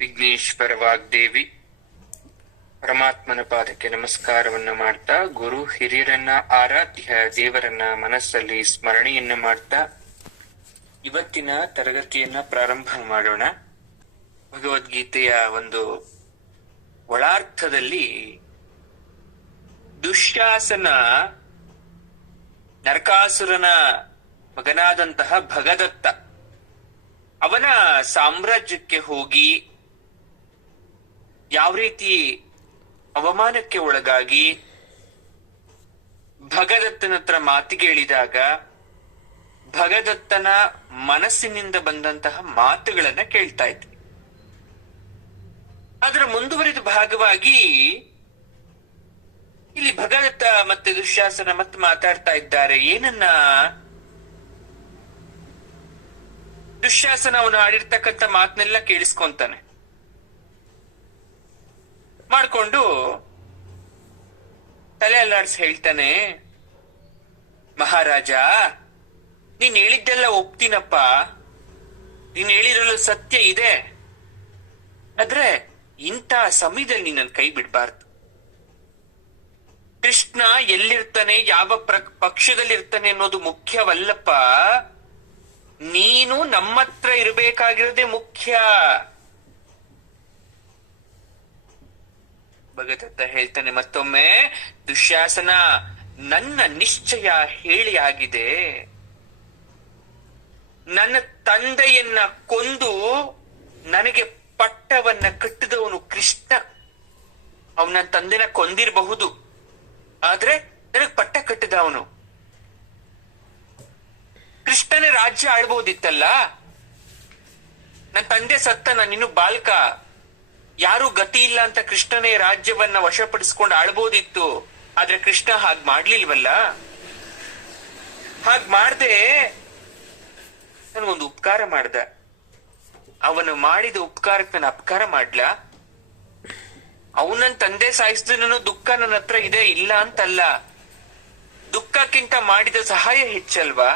ವಿಘ್ನೇಶ್ವರ ವಾಗ್ದೇವಿ ಪರಮಾತ್ಮನ ಪಾದಕ್ಕೆ ನಮಸ್ಕಾರವನ್ನ ಮಾಡ್ತಾ, ಗುರು ಹಿರಿಯರನ್ನ ಆರಾಧ್ಯ ದೇವರನ್ನ ಮನಸ್ಸಲ್ಲಿ ಸ್ಮರಣೆಯನ್ನ ಮಾಡ್ತಾ ಇವತ್ತಿನ ತರಗತಿಯನ್ನ ಪ್ರಾರಂಭ ಮಾಡೋಣ. ಭಗವದ್ಗೀತೆಯ ಒಂದು ಒಳಾರ್ಥದಲ್ಲಿ ದುಶ್ಯಾಸನ ನರಕಾಸುರನ ಮಗನಾದಂತಹ ಭಗದತ್ತ ಅವನ ಸಾಮ್ರಾಜ್ಯಕ್ಕೆ ಹೋಗಿ ಯಾವ ರೀತಿ ಅವಮಾನಕ್ಕೆ ಒಳಗಾಗಿ ಭಗದತ್ತನ ಹತ್ರ ಮಾತಿಗೇಳಿದಾಗ ಭಗದತ್ತನ ಮನಸ್ಸಿನಿಂದ ಬಂದಂತಹ ಮಾತುಗಳನ್ನ ಕೇಳ್ತಾ ಇದ್ವಿ. ಅದರ ಮುಂದುವರಿದ ಭಾಗವಾಗಿ ಇಲ್ಲಿ ಭಗದತ್ತ ಮತ್ತೆ ದುಶ್ಯಾಸನ ಮತ್ತೆ ಮಾತಾಡ್ತಾ ಇದ್ದಾರೆ. ಏನನ್ನ? ದುಶ್ಯಾಸನ ಅವನು ಆಡಿರ್ತಕ್ಕಂಥ ಮಾತನ್ನೆಲ್ಲ ಕೇಳಿಸ್ಕೊಂತಾನೆ. ಮಾಡ್ಕೊಂಡು ತಲೆ ಅಲ್ಲಾಡ್ಸಿ ಹೇಳ್ತಾನೆ, ಮಹಾರಾಜ, ನೀನ್ ಹೇಳಿದ್ದೆಲ್ಲ ಒಪ್ತೀನಪ್ಪ, ನೀನ್ ಹೇಳಿರಲು ಸತ್ಯ ಇದೆ. ಆದ್ರೆ ಇಂಥ ಸಮಯದಲ್ಲಿ ನೀನ್ ಕೈ ಬಿಡ್ಬಾರ್ದು. ಕೃಷ್ಣ ಎಲ್ಲಿರ್ತಾನೆ, ಯಾವ ಪಕ್ಷದಲ್ಲಿರ್ತಾನೆ ಅನ್ನೋದು ಮುಖ್ಯವಲ್ಲಪ್ಪ. ನೀನು ನಮ್ಮತ್ರ ಇರಬೇಕಾಗಿರೋದೇ ಮುಖ್ಯ. ಭಗದತ್ತ ಹೇಳ್ತಾನೆ ಮತ್ತೊಮ್ಮೆ, ದುಶ್ಯಾಸನ, ನನ್ನ ನಿಶ್ಚಯ ಹೇಳಿ ಆಗಿದೆ. ನನ್ನ ತಂದೆಯನ್ನ ಕೊಂದು ನನಗೆ ಪಟ್ಟವನ್ನ ಕಟ್ಟಿದವನು ಕೃಷ್ಣ. ಅವನ ನನ್ನ ತಂದೆನ ಕೊಂದಿರಬಹುದು, ಆದ್ರೆ ನನಗೆ ಪಟ್ಟ ಕಟ್ಟಿದ ಅವನು. ಕೃಷ್ಣನೇ ರಾಜ್ಯ ಆಳ್ಬಹುದಿತ್ತಲ್ಲ. ನನ್ನ ತಂದೆ ಸತ್ತ, ನಾನಿನ್ನು ಬಾಲ್ಕ, ಯಾರು ಗತಿ ಇಲ್ಲ ಅಂತ ಕೃಷ್ಣನೇ ರಾಜ್ಯವನ್ನ ವಶಪಡಿಸ್ಕೊಂಡು ಆಳ್ಬೋದಿತ್ತು. ಆದ್ರೆ ಕೃಷ್ಣ ಹಾಗ್ ಮಾಡ್ಲಿಲ್ವಲ್ಲ. ಹಾಗ್ ಮಾಡ್ದೆ ನನ್ಗೊಂದು ಉಪಕಾರ ಮಾಡ್ದ. ಅವನು ಮಾಡಿದ ಉಪಕಾರಕ್ಕೆ ನಾನು ಅಪಕಾರ ಮಾಡ್ಲಾ? ಅವನನ್ ತಂದೆ ಸಾಯಿಸಿದ ದುಃಖ ನನ್ನ ಹತ್ರ ಇದೆ, ಇಲ್ಲ ಅಂತಲ್ಲ. ದುಃಖಕ್ಕಿಂತ ಮಾಡಿದ ಸಹಾಯ ಹೆಚ್ಚಲ್ವಾ?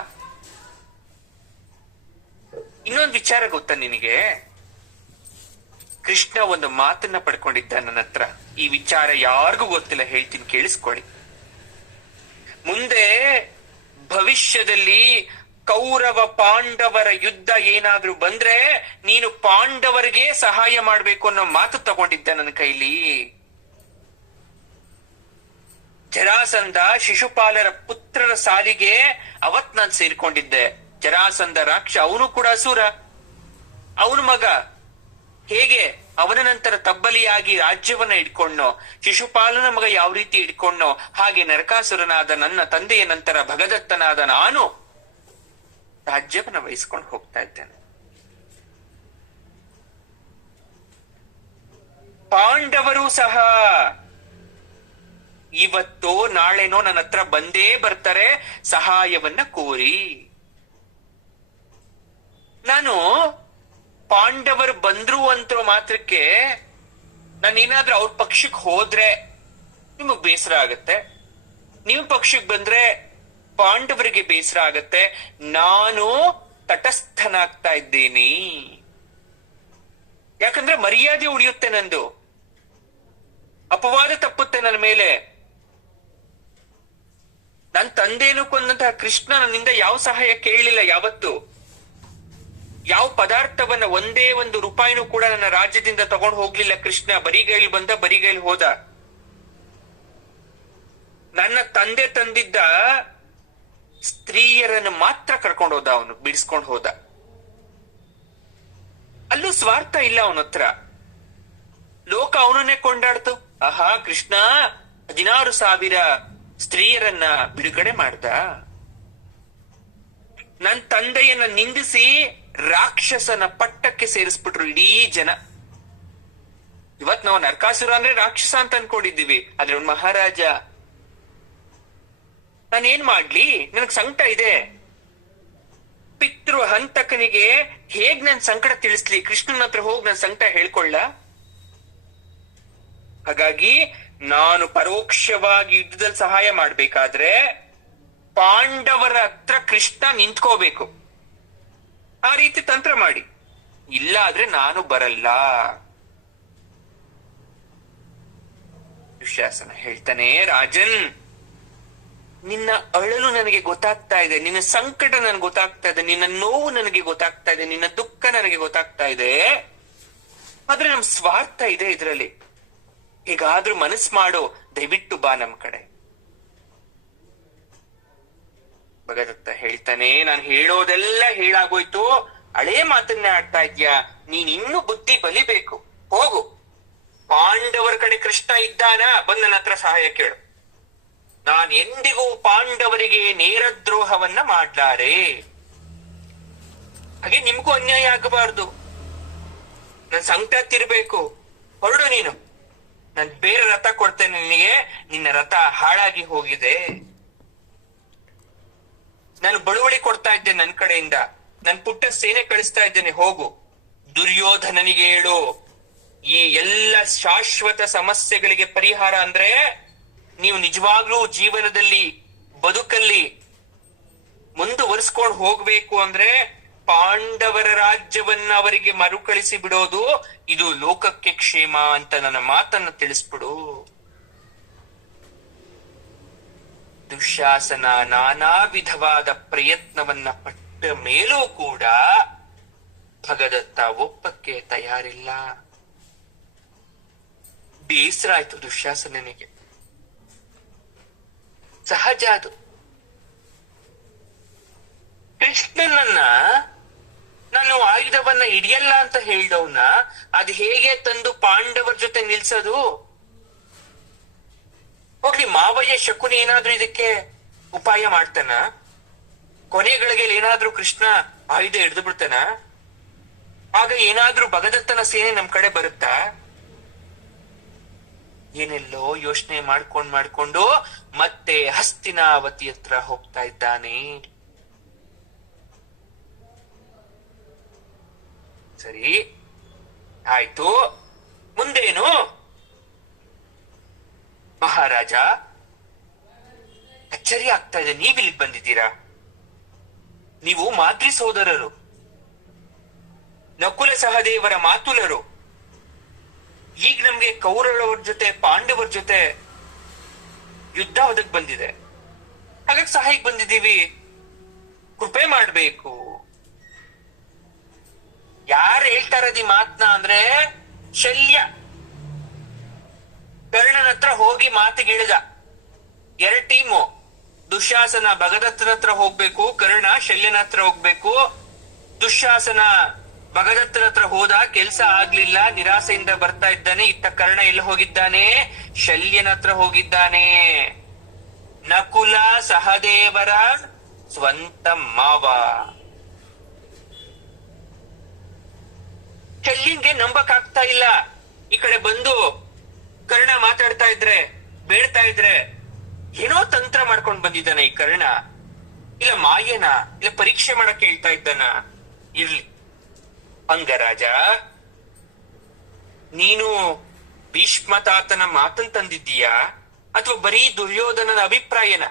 ಇನ್ನೊಂದು ವಿಚಾರ ಗೊತ್ತಾ ನಿನಗೆ? ಕೃಷ್ಣ ಒಂದು ಮಾತನ್ನ ಪಡ್ಕೊಂಡಿದ್ದ ನನ್ನ ಹತ್ರ. ಈ ವಿಚಾರ ಯಾರಿಗೂ ಗೊತ್ತಿಲ್ಲ, ಹೇಳ್ತೀನಿ, ಕೇಳಿಸ್ಕೊಳ್ಳಿ. ಮುಂದೆ ಭವಿಷ್ಯದಲ್ಲಿ ಕೌರವ ಪಾಂಡವರ ಯುದ್ಧ ಏನಾದ್ರೂ ಬಂದ್ರೆ ನೀನು ಪಾಂಡವರಿಗೆ ಸಹಾಯ ಮಾಡ್ಬೇಕು ಅನ್ನೋ ಮಾತು ತಗೊಂಡಿದ್ದ ನನ್ನ ಕೈಲಿ. ಜರಾಸಂಧ ಶಿಶುಪಾಲರ ಪುತ್ರರ ಸಾಲಿಗೆ ಅವತ್ ನಾನು ಸೇರ್ಕೊಂಡಿದ್ದೆ. ಜರಾಸಂಧ ರಾಕ್ಷ, ಅವನು ಕೂಡ ಅಸುರ, ಅವನ ಮಗ. ಹೇಗೆ ಅವನ ನಂತರ ತಬ್ಬಲಿಯಾಗಿ ರಾಜ್ಯವನ್ನ ಇಟ್ಕೊಂಡೋ, ಶಿಶುಪಾಲನ ಮಗ ಯಾವ ರೀತಿ ಇಟ್ಕೊಂಡೋ, ಹಾಗೆ ನರಕಾಸುರನಾದ ನನ್ನ ತಂದೆಯ ನಂತರ ಭಗದತ್ತನಾದ ನಾನು ರಾಜ್ಯವನ್ನ ವಹಿಸ್ಕೊಂಡು ಹೋಗ್ತಾ ಇದ್ದೇನೆ. ಪಾಂಡವರು ಸಹ ಇವತ್ತೋ ನಾಳೆನೋ ನನ್ನ ಹತ್ರ ಬಂದೇ ಬರ್ತಾರೆ ಸಹಾಯವನ್ನ ಕೋರಿ. ನಾನು ಪಾಂಡವರು ಬಂದ್ರು ಅಂತ ಮಾತ್ರಕ್ಕೆ ನಾನೇನಾದ್ರೂ ಅವ್ರ ಪಕ್ಷಕ್ಕೆ ಹೋದ್ರೆ ನಿಮಗ್ ಬೇಸರ ಆಗತ್ತೆ, ನಿಮ್ ಪಕ್ಷಕ್ಕೆ ಬಂದ್ರೆ ಪಾಂಡವರಿಗೆ ಬೇಸರ ಆಗತ್ತೆ. ನಾನು ತಟಸ್ಥನಾಗ್ತಾ ಇದ್ದೀನಿ. ಯಾಕಂದ್ರೆ ಮರ್ಯಾದೆ ಉಳಿಯುತ್ತೆ, ನಂದು ಅಪವಾದ ತಪ್ಪುತ್ತೆ ನನ್ನ ಮೇಲೆ. ನನ್ನ ತಂದೆನೂ ಕೊಂದಂತಹ ಕೃಷ್ಣ ನನ್ನಿಂದ ಯಾವ ಸಹಾಯ ಕೇಳಲಿಲ್ಲ ಯಾವತ್ತು. ಯಾವ ಪದಾರ್ಥವನ್ನ, ಒಂದೇ ಒಂದು ರೂಪಾಯಿನೂ ಕೂಡ ನನ್ನ ರಾಜ್ಯದಿಂದ ತಗೊಂಡು ಹೋಗ್ಲಿಲ್ಲ ಕೃಷ್ಣ. ಬರಿಗೈಲಿ ಬಂದ, ಬರಿಗೈಲಿ ಹೋದ. ನನ್ನ ತಂದೆ ತಂದಿದ್ದ ಸ್ತ್ರೀಯರನ್ನು ಮಾತ್ರ ಕರ್ಕೊಂಡು ಹೋದ, ಅವನು ಬಿಡಿಸ್ಕೊಂಡು ಹೋದ. ಅಲ್ಲೂ ಸ್ವಾರ್ಥ ಇಲ್ಲ ಅವನ ಹತ್ರ. ಲೋಕ ಅವನನ್ನೇ ಕೊಂಡಾಡ್ತು. ಆಹಾ, ಕೃಷ್ಣ 16,000 ಸ್ತ್ರೀಯರನ್ನ ಬಿಡುಗಡೆ ಮಾಡ್ದ. ನನ್ನ ತಂದೆಯನ್ನ ನಿಂದಿಸಿ ರಾಕ್ಷಸನ ಪಟ್ಟಕ್ಕೆ ಸೇರಿಸ್ಬಿಟ್ರು ಇಡೀ ಜನ. ಇವತ್ ನಾವು ನರಕಾಸುರ ಅಂದ್ರೆ ರಾಕ್ಷಸ ಅಂತ ಅನ್ಕೊಂಡಿದ್ದೀವಿ, ಆದ್ರೆ ಅವ್ನು ಮಹಾರಾಜ. ನಾನೇನ್ ಮಾಡ್ಲಿ? ನನಗ್ ಸಂಕಟ ಇದೆ. ಪಿತೃ ಹಂತಕನಿಗೆ ಹೇಗ್ ನನ್ ಸಂಕಟ ತಿಳಿಸ್ಲಿ? ಕೃಷ್ಣನ ಹತ್ರ ಹೋಗಿ ನನ್ ಸಂಕಟ ಹೇಳ್ಕೊಳ್ಳ? ಹಾಗಾಗಿ ನಾನು ಪರೋಕ್ಷವಾಗಿ ಯುದ್ಧದಲ್ಲಿ ಸಹಾಯ ಮಾಡ್ಬೇಕಾದ್ರೆ ಪಾಂಡವರ ಹತ್ರ ಕೃಷ್ಣ ನಿಂತ್ಕೋಬೇಕು. ಆ ರೀತಿ ತಂತ್ರ ಮಾಡಿ. ಇಲ್ಲ ಆದ್ರೆ ನಾನು ಬರಲ್ಲ. ದುಶ್ಯಾಸನ ಹೇಳ್ತಾನೆ, ರಾಜನ್, ನಿನ್ನ ಅಳಲು ನನಗೆ ಗೊತ್ತಾಗ್ತಾ ಇದೆ, ನಿನ್ನ ಸಂಕಟ ನನಗೆ ಗೊತ್ತಾಗ್ತಾ ಇದೆ, ನಿನ್ನ ನೋವು ನನಗೆ ಗೊತ್ತಾಗ್ತಾ ಇದೆ, ನಿನ್ನ ದುಃಖ ನನಗೆ ಗೊತ್ತಾಗ್ತಾ ಇದೆ. ಆದ್ರೆ ನಮ್ ಸ್ವಾರ್ಥ ಇದೆ ಇದ್ರಲ್ಲಿ. ಹೇಗಾದ್ರೂ ಮನಸ್ ಮಾಡು, ದಯವಿಟ್ಟು ಬಾ ನಮ್ ಕಡೆ. ಭಗದತ್ತ ಹೇಳ್ತಾನೆ, ನಾನು ಹೇಳೋದೆಲ್ಲ ಹೇಳಾಗೋಯ್ತು, ಹಳೇ ಮಾತನ್ನೇ ಆಡ್ತಾ ಇದ್ಯಾ, ನೀನ್ ಇನ್ನೂ ಬುದ್ಧಿ ಬಲಿಬೇಕು. ಹೋಗು, ಪಾಂಡವರ ಕಡೆ ಕೃಷ್ಣ ಇದ್ದಾನ, ಬಂದ್ ನನ್ನ ಹತ್ರ ಸಹಾಯ ಕೇಳು. ನಾನು ಎಂದಿಗೂ ಪಾಂಡವರಿಗೆ ನೇರ ದ್ರೋಹವನ್ನ ಮಾಡ್ಲಾರೆ. ಹಾಗೆ ನಿಮ್ಗೂ ಅನ್ಯಾಯ ಆಗಬಾರ್ದು. ನನ್ ಸಂಕಟ ತಿರ್ಬೇಕು. ಹೊರಡು ನೀನು, ನಾನ್ ಬೇರೆ ರಥ ಕೊಡ್ತೇನೆ ನಿನಗೆ. ನಿನ್ನ ರಥ ಹಾಳಾಗಿ ಹೋಗಿದೆ. ನಾನು ಬಳುವಳಿ ಕೊಡ್ತಾ ಇದ್ದೇನೆ ನನ್ನ ಕಡೆಯಿಂದ, ನನ್ ಪುಟ್ಟ ಸೇನೆ ಕಳಿಸ್ತಾ ಇದ್ದೇನೆ, ಹೋಗು. ದುರ್ಯೋಧನನಿಗೆ ಹೇಳು, ಈ ಎಲ್ಲ ಶಾಶ್ವತ ಸಮಸ್ಯೆಗಳಿಗೆ ಪರಿಹಾರ ಅಂದ್ರೆ ನೀವು ನಿಜವಾಗ್ಲೂ ಜೀವನದಲ್ಲಿ ಬದುಕಲ್ಲಿ ಮುಂದುವರಿಸ್ಕೊಂಡು ಹೋಗ್ಬೇಕು ಅಂದ್ರೆ ಪಾಂಡವರ ರಾಜ್ಯವನ್ನ ಅವರಿಗೆ ಮರುಕಳಿಸಿ ಬಿಡೋದು, ಇದು ಲೋಕಕ್ಕೆ ಕ್ಷೇಮ ಅಂತ ನನ್ನ ಮಾತನ್ನ ತಿಳಿಸ್ಬಿಡು. ದುಶ್ಯಾಸನ ನಾನಾ ವಿಧವಾದ ಪ್ರಯತ್ನವನ್ನ ಪಟ್ಟ ಮೇಲೂ ಕೂಡ ಭಗದತ್ತ ಒಪ್ಪಕ್ಕೆ ತಯಾರಿಲ್ಲ. ಬೇಸರ ಆಯ್ತು ದುಶ್ಯಾಸನನಿಗೆ. ಸಹಜ ಅದು. ಕೃಷ್ಣನನ್ನ ನಾನು ಆಯುಧವನ್ನ ಹಿಡಿಯಲ್ಲ ಅಂತ ಹೇಳಿದವನ್ನ ಅದು ಹೇಗೆ ತಂದು ಪಾಂಡವರ ಜೊತೆ ನಿಲ್ಸೋದು? ಹೋಗ್ಲಿ, ಮಾವಯ್ಯ ಶಕುನಿ ಏನಾದ್ರೂ ಇದಕ್ಕೆ ಉಪಾಯ ಮಾಡ್ತಾನ? ಕೊನೆಗಳಿಗೆ ಏನಾದ್ರೂ ಕೃಷ್ಣ ಆಯುಧ ಹಿಡಿದು ಬಿಡ್ತಾನ? ಆಗ ಏನಾದ್ರೂ ಭಗದತ್ತನ ಸೇನೆ ನಮ್ ಕಡೆ ಬರುತ್ತಾ? ಏನೆಲ್ಲೋ ಯೋಚನೆ ಮಾಡ್ಕೊಂಡು ಮತ್ತೆ ಹಸ್ತಿನಾವತಿ ಹತ್ರ ಹೋಗ್ತಾ ಇದ್ದಾನೆ. ಸರಿ ಆಯ್ತು, ಮುಂದೇನು? ಮಹಾರಾಜ, ಅಚ್ಚರಿ ಆಗ್ತಾ ಇದೆ, ನೀವಿಲ್ಲಿಗೆ ಬಂದಿದ್ದೀರಾ? ನೀವು ಮಾದ್ರಿ ಸೋದರರು, ನಕುಲ ಸಹದೇವರ ಮಾತುಲರು. ಈಗ ನಮ್ಗೆ ಕೌರವರ ಜೊತೆ ಪಾಂಡವರ ಜೊತೆ ಯುದ್ಧ ಒದಗ್ ಬಂದಿದೆ, ಹಾಗಾಗಿ ಸಹಾಯಕ್ಕೆ ಬಂದಿದ್ದೀವಿ, ಕೃಪೆ ಮಾಡ್ಬೇಕು. ಯಾರು ಹೇಳ್ತಾರದಿ ಮಾತ್ನ ಅಂದ್ರೆ ಶಲ್ಯ ಕರ್ಣನ ಹತ್ರ ಹೋಗಿ ಮಾತಿಗಿಳಿದ. 2 ಟೀಮು, ದುಶ್ಯಾಸನ ಭಗದತ್ತನ ಹತ್ರ ಹೋಗ್ಬೇಕು, ಕರ್ಣ ಶಲ್ಯನ ಹತ್ರ ಹೋಗ್ಬೇಕು. ದುಶ್ಯಾಸನ ಭಗದತ್ತನ ಹತ್ರ ಹೋದ, ಕೆಲ್ಸ ಆಗ್ಲಿಲ್ಲ, ನಿರಾಸೆಯಿಂದ ಬರ್ತಾ ಇದ್ದಾನೆ. ಇತ್ತ ಕರ್ಣ ಎಲ್ಲಿ ಹೋಗಿದ್ದಾನೆ? ಶಲ್ಯನ ಹತ್ರ ಹೋಗಿದ್ದಾನೆ. ನಕುಲ ಸಹದೇವರ ಸ್ವಂತ ಮಾವ. ಶಲ್ಯನ್ಗೆ ನಂಬಕ್ ಆಗ್ತಾ ಇಲ್ಲ. ಈ ಕಡೆ ಬಂದು ಕರ್ಣ ಮಾತಾಡ್ತಾ ಇದ್ರೆ, ಬೇಡ್ತಾ ಇದ್ರೆ, ಏನೋ ತಂತ್ರ ಮಾಡ್ಕೊಂಡ್ ಬಂದಿದ್ದಾನೆ ಈ ಕರ್ಣ. ಇಲ್ಲ ಮಾಯೇನ, ಇಲ್ಲ ಪರೀಕ್ಷೆ ಮಾಡಕ್ ಹೇಳ್ತಾ ಇದ್ದಾನ. ಇರ್ಲಿ, ಅಂಗರಾಜ, ನೀನು ಭೀಷ್ಮ ತಾತನ ಮಾತನ್ ತಂದಿದ್ದೀಯಾ ಅಥವಾ ಬರೀ ದುರ್ಯೋಧನನ ಅಭಿಪ್ರಾಯನ?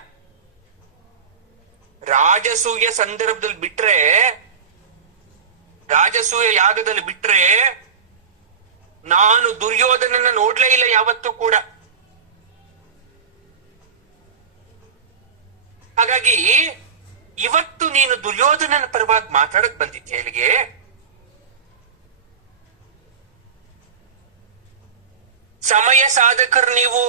ರಾಜಸೂಯ ಸಂದರ್ಭದಲ್ಲಿ ಬಿಟ್ರೆ, ರಾಜಸೂಯ ಯಾಗದಲ್ಲಿ ಬಿಟ್ರೆ ನಾನು ದುರ್ಯೋಧನನ ನೋಡ್ಲೇ ಇಲ್ಲ ಯಾವತ್ತೂ ಕೂಡ. ಹಾಗಾಗಿ ಇವತ್ತು ನೀನು ದುರ್ಯೋಧನನ ಪರವಾಗಿ ಮಾತಾಡಕ್ ಬಂದಿದ್ಯಾ ಇಲ್ಲಿಗೆ? ಸಮಯ ಸಾಧಕರು ನೀವು.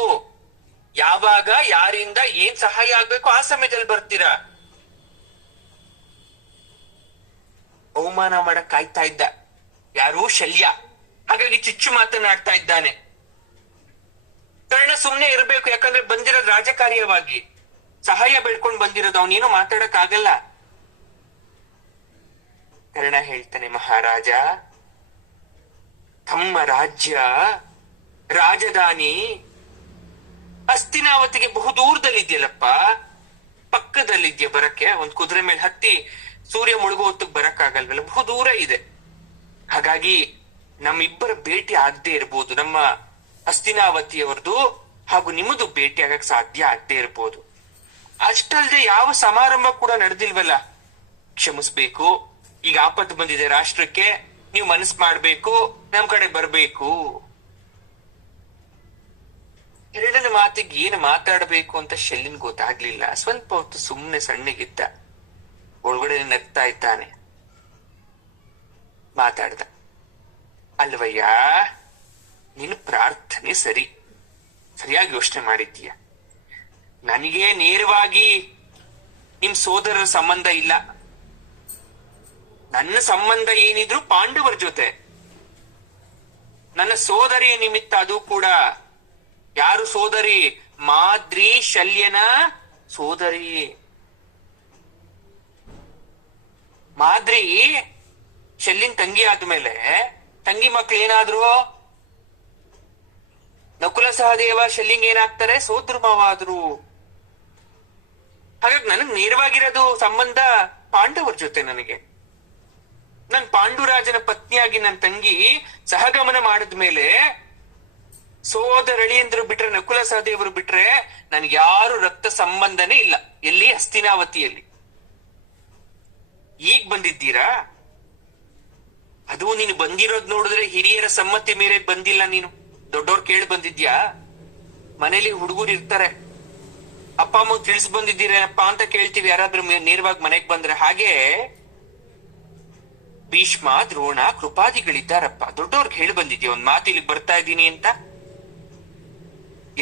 ಯಾವಾಗ ಯಾರಿಂದ ಏನ್ ಸಹಾಯ ಆಗ್ಬೇಕು ಆ ಸಮಯದಲ್ಲಿ ಬರ್ತೀರಾ. ಅವಮಾನ ಮಾಡಕ್ ಕಾಯ್ತಾ ಇದ್ದ ಯಾರು? ಶಲ್ಯ. ಹಾಗಾಗಿ ಚುಚ್ಚು ಮಾತನಾಡ್ತಾ ಇದ್ದಾನೆ. ಕರ್ಣ ಸುಮ್ನೆ ಇರಬೇಕು, ಯಾಕಂದ್ರೆ ಬಂದಿರೋದು ರಾಜಕಾರ್ಯವಾಗಿ, ಸಹಾಯ ಬೇಡ್ಕೊಂಡು ಬಂದಿರೋದು, ಅವನೇನು ಮಾತಾಡಕ್ ಆಗಲ್ಲ. ಕರ್ಣ ಹೇಳ್ತಾನೆ, ಮಹಾರಾಜ, ತಮ್ಮ ರಾಜ್ಯ ರಾಜಧಾನಿ ಹಸ್ತಿನಾವತಿಗೆ ಬಹುದೂರದಲ್ಲಿದ್ಯಲ್ಲಪ್ಪ, ಪಕ್ಕದಲ್ಲಿದ್ಯ ಬರಕ್ಕೆ. ಒಂದ್ ಕುದುರೆ ಮೇಲೆ ಹತ್ತಿ ಸೂರ್ಯ ಮುಳುಗೋ ಹೊತ್ತಿಗೆ ಬರಕ್ ಆಗಲ್ವಲ್ಲ, ಬಹುದೂರ ಇದೆ. ಹಾಗಾಗಿ ನಮ್ಮಿಬ್ಬರ ಭೇಟಿ ಆಗದೆ ಇರ್ಬೋದು, ನಮ್ಮ ಹಸ್ತಿನಾವತಿಯವರದು ಹಾಗೂ ನಿಮ್ಮದು ಭೇಟಿ ಆಗಕ್ ಸಾಧ್ಯ ಆಗದೆ ಇರ್ಬೋದು. ಅಷ್ಟಲ್ಲದೆ ಯಾವ ಸಮಾರಂಭ ಕೂಡ ನಡೆದಿಲ್ವಲ್ಲ, ಕ್ಷಮಿಸ್ಬೇಕು. ಈಗ ಆಪತ್ತು ಬಂದಿದೆ ರಾಷ್ಟ್ರಕ್ಕೆ, ನೀವು ಮನಸ್ಸು ಮಾಡ್ಬೇಕು, ನಮ್ ಕಡೆ ಬರ್ಬೇಕು. ಎರಡನೇ ಮಾತಿಗೆ ಏನು ಮಾತಾಡಬೇಕು ಅಂತ ಶೆಲ್ಲಿನ್ ಗೊತ್ತಾಗ್ಲಿಲ್ಲ. ಸ್ವಲ್ಪ ಹೊತ್ತು ಸುಮ್ನೆ ಸಣ್ಣಗಿದ್ದ, ಒಳಗಡೆ ನಗ್ತಾ ಇದ್ದಾನೆ. ಮಾತಾಡ್ದ. ಅಲ್ವಯ್ಯ, ನಿನ್ ಪ್ರಾರ್ಥನೆ ಸರಿಯಾಗಿ ಯೋಚನೆ ಮಾಡಿದ್ದೀಯ. ನನಗೆ ನೇರವಾಗಿ ನಿಮ್ ಸೋದರರ ಸಂಬಂಧ ಇಲ್ಲ. ನನ್ನ ಸಂಬಂಧ ಏನಿದ್ರು ಪಾಂಡವರ ಜೊತೆ. ನನ್ನ ಸೋದರಿಯ ನಿಮಿತ್ತ, ಅದು ಕೂಡ ಯಾರು ಸೋದರಿ? ಮಾದ್ರಿ, ಶಲ್ಯನ ಸೋದರಿ. ಮಾದ್ರಿ ಶಲ್ಯನ್ ತಂಗಿ ಆದ್ಮೇಲೆ ತಂಗಿ ಮಕ್ಳು ಏನಾದ್ರು? ನಕುಲ ಸಹದೇವ ಶಲ್ಯಂಗ್ ಏನಾಗ್ತಾರೆ? ಸೋದ್ರ ಮಾವ ಆದ್ರು. ಹಾಗಾಗಿ ನನಗ್ ನೇರವಾಗಿರೋದು ಸಂಬಂಧ ಪಾಂಡವರ ಜೊತೆ. ನನಗೆ ನನ್ ಪಾಂಡುರಾಜನ ಪತ್ನಿಯಾಗಿ ನನ್ನ ತಂಗಿ ಸಹಗಮನ ಮಾಡಿದ್ಮೇಲೆ ಸೋದರಳಿಯಂದ್ರು ಬಿಟ್ರೆ, ನಕುಲ ಸಹದೇವರು ಬಿಟ್ರೆ ನನ್ಗೆ ಯಾರು ರಕ್ತ ಸಂಬಂಧನೇ ಇಲ್ಲ. ಎಲ್ಲಿ? ಹಸ್ತಿನಾವತಿಯಲ್ಲಿ. ಈಗ ಬಂದಿದ್ದೀರಾ? ಅದು ನೀನು ಬಂದಿರೋದ್ ನೋಡಿದ್ರೆ ಹಿರಿಯರ ಸಮ್ಮತಿ ಮೇರೆ ಬಂದಿಲ್ಲ. ನೀನು ದೊಡ್ಡವ್ರು ಕೇಳಿ ಬಂದಿದ್ಯಾ? ಮನೇಲಿ ಹುಡುಗರು ಇರ್ತಾರೆ, ಅಪ್ಪ ಅಮ್ಮ ತಿಳಿಸ್ ಬಂದಿದ್ದೀರಪ್ಪ ಅಂತ ಕೇಳ್ತೀವಿ ಯಾರಾದ್ರೂ ನೇರವಾಗಿ ಮನೆಗ್ ಬಂದ್ರೆ. ಹಾಗೆ ಭೀಷ್ಮ, ದ್ರೋಣ, ಕೃಪಾದಿಗಳಿದ್ದಾರಪ್ಪ, ದೊಡ್ಡವ್ರಿಗೆ ಹೇಳಿ ಬಂದಿದ್ಯಾ ಒಂದ್ ಮಾತು ಇಲ್ಲಿಗೆ ಬರ್ತಾ ಇದ್ದೀನಿ ಅಂತ?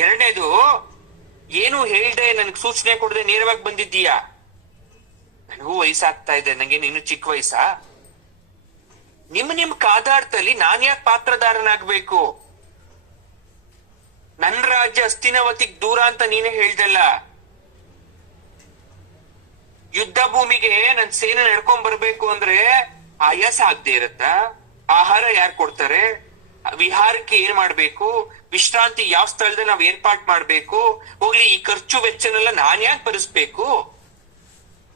ಎರಡನೇದು, ಏನು ಹೇಳ್ದೆ, ನನ್ಗೆ ಸೂಚನೆ ಕೊಡದೆ ನೇರವಾಗಿ ಬಂದಿದ್ದೀಯಾ? ನನಗೂ ವಯಸ್ಸಾಗ್ತಾ ಇದೆ, ನಂಗೆ ನೀನು ಚಿಕ್ಕ ವಯಸ್ಸಾ? ನಿಮ್ ಕಾದಾರ್ಥದಲ್ಲಿ ನಾನ್ ಯಾಕೆ ಪಾತ್ರಧಾರನಾಗ್ಬೇಕು? ನನ್ ರಾಜ್ಯ ಹಸ್ತಿನಾವತಿಗ್ ದೂರ ಅಂತ ನೀನೇ ಹೇಳ್ದಲ್ಲ. ಯುದ್ಧ ಭೂಮಿಗೆ ನನ್ ಸೇನೆ ನಡ್ಕೊಂಡ್ ಬರ್ಬೇಕು ಅಂದ್ರೆ ಆಯಾಸ ಆಗದೆ ಇರತ್ತಾ? ಆಹಾರ ಯಾರು ಕೊಡ್ತಾರೆ? ವಿಹಾರಕ್ಕೆ ಏನ್ ಮಾಡ್ಬೇಕು? ವಿಶ್ರಾಂತಿ ಯಾವ ಸ್ಥಳದಲ್ಲಿ ನಾವ್ ಏರ್ಪಾಟ್ ಮಾಡ್ಬೇಕು? ಹೋಗ್ಲಿ, ಈ ಖರ್ಚು ವೆಚ್ಚನೆಲ್ಲ ನಾನ್ ಯಾಕೆ ಭರಿಸ್ಬೇಕು?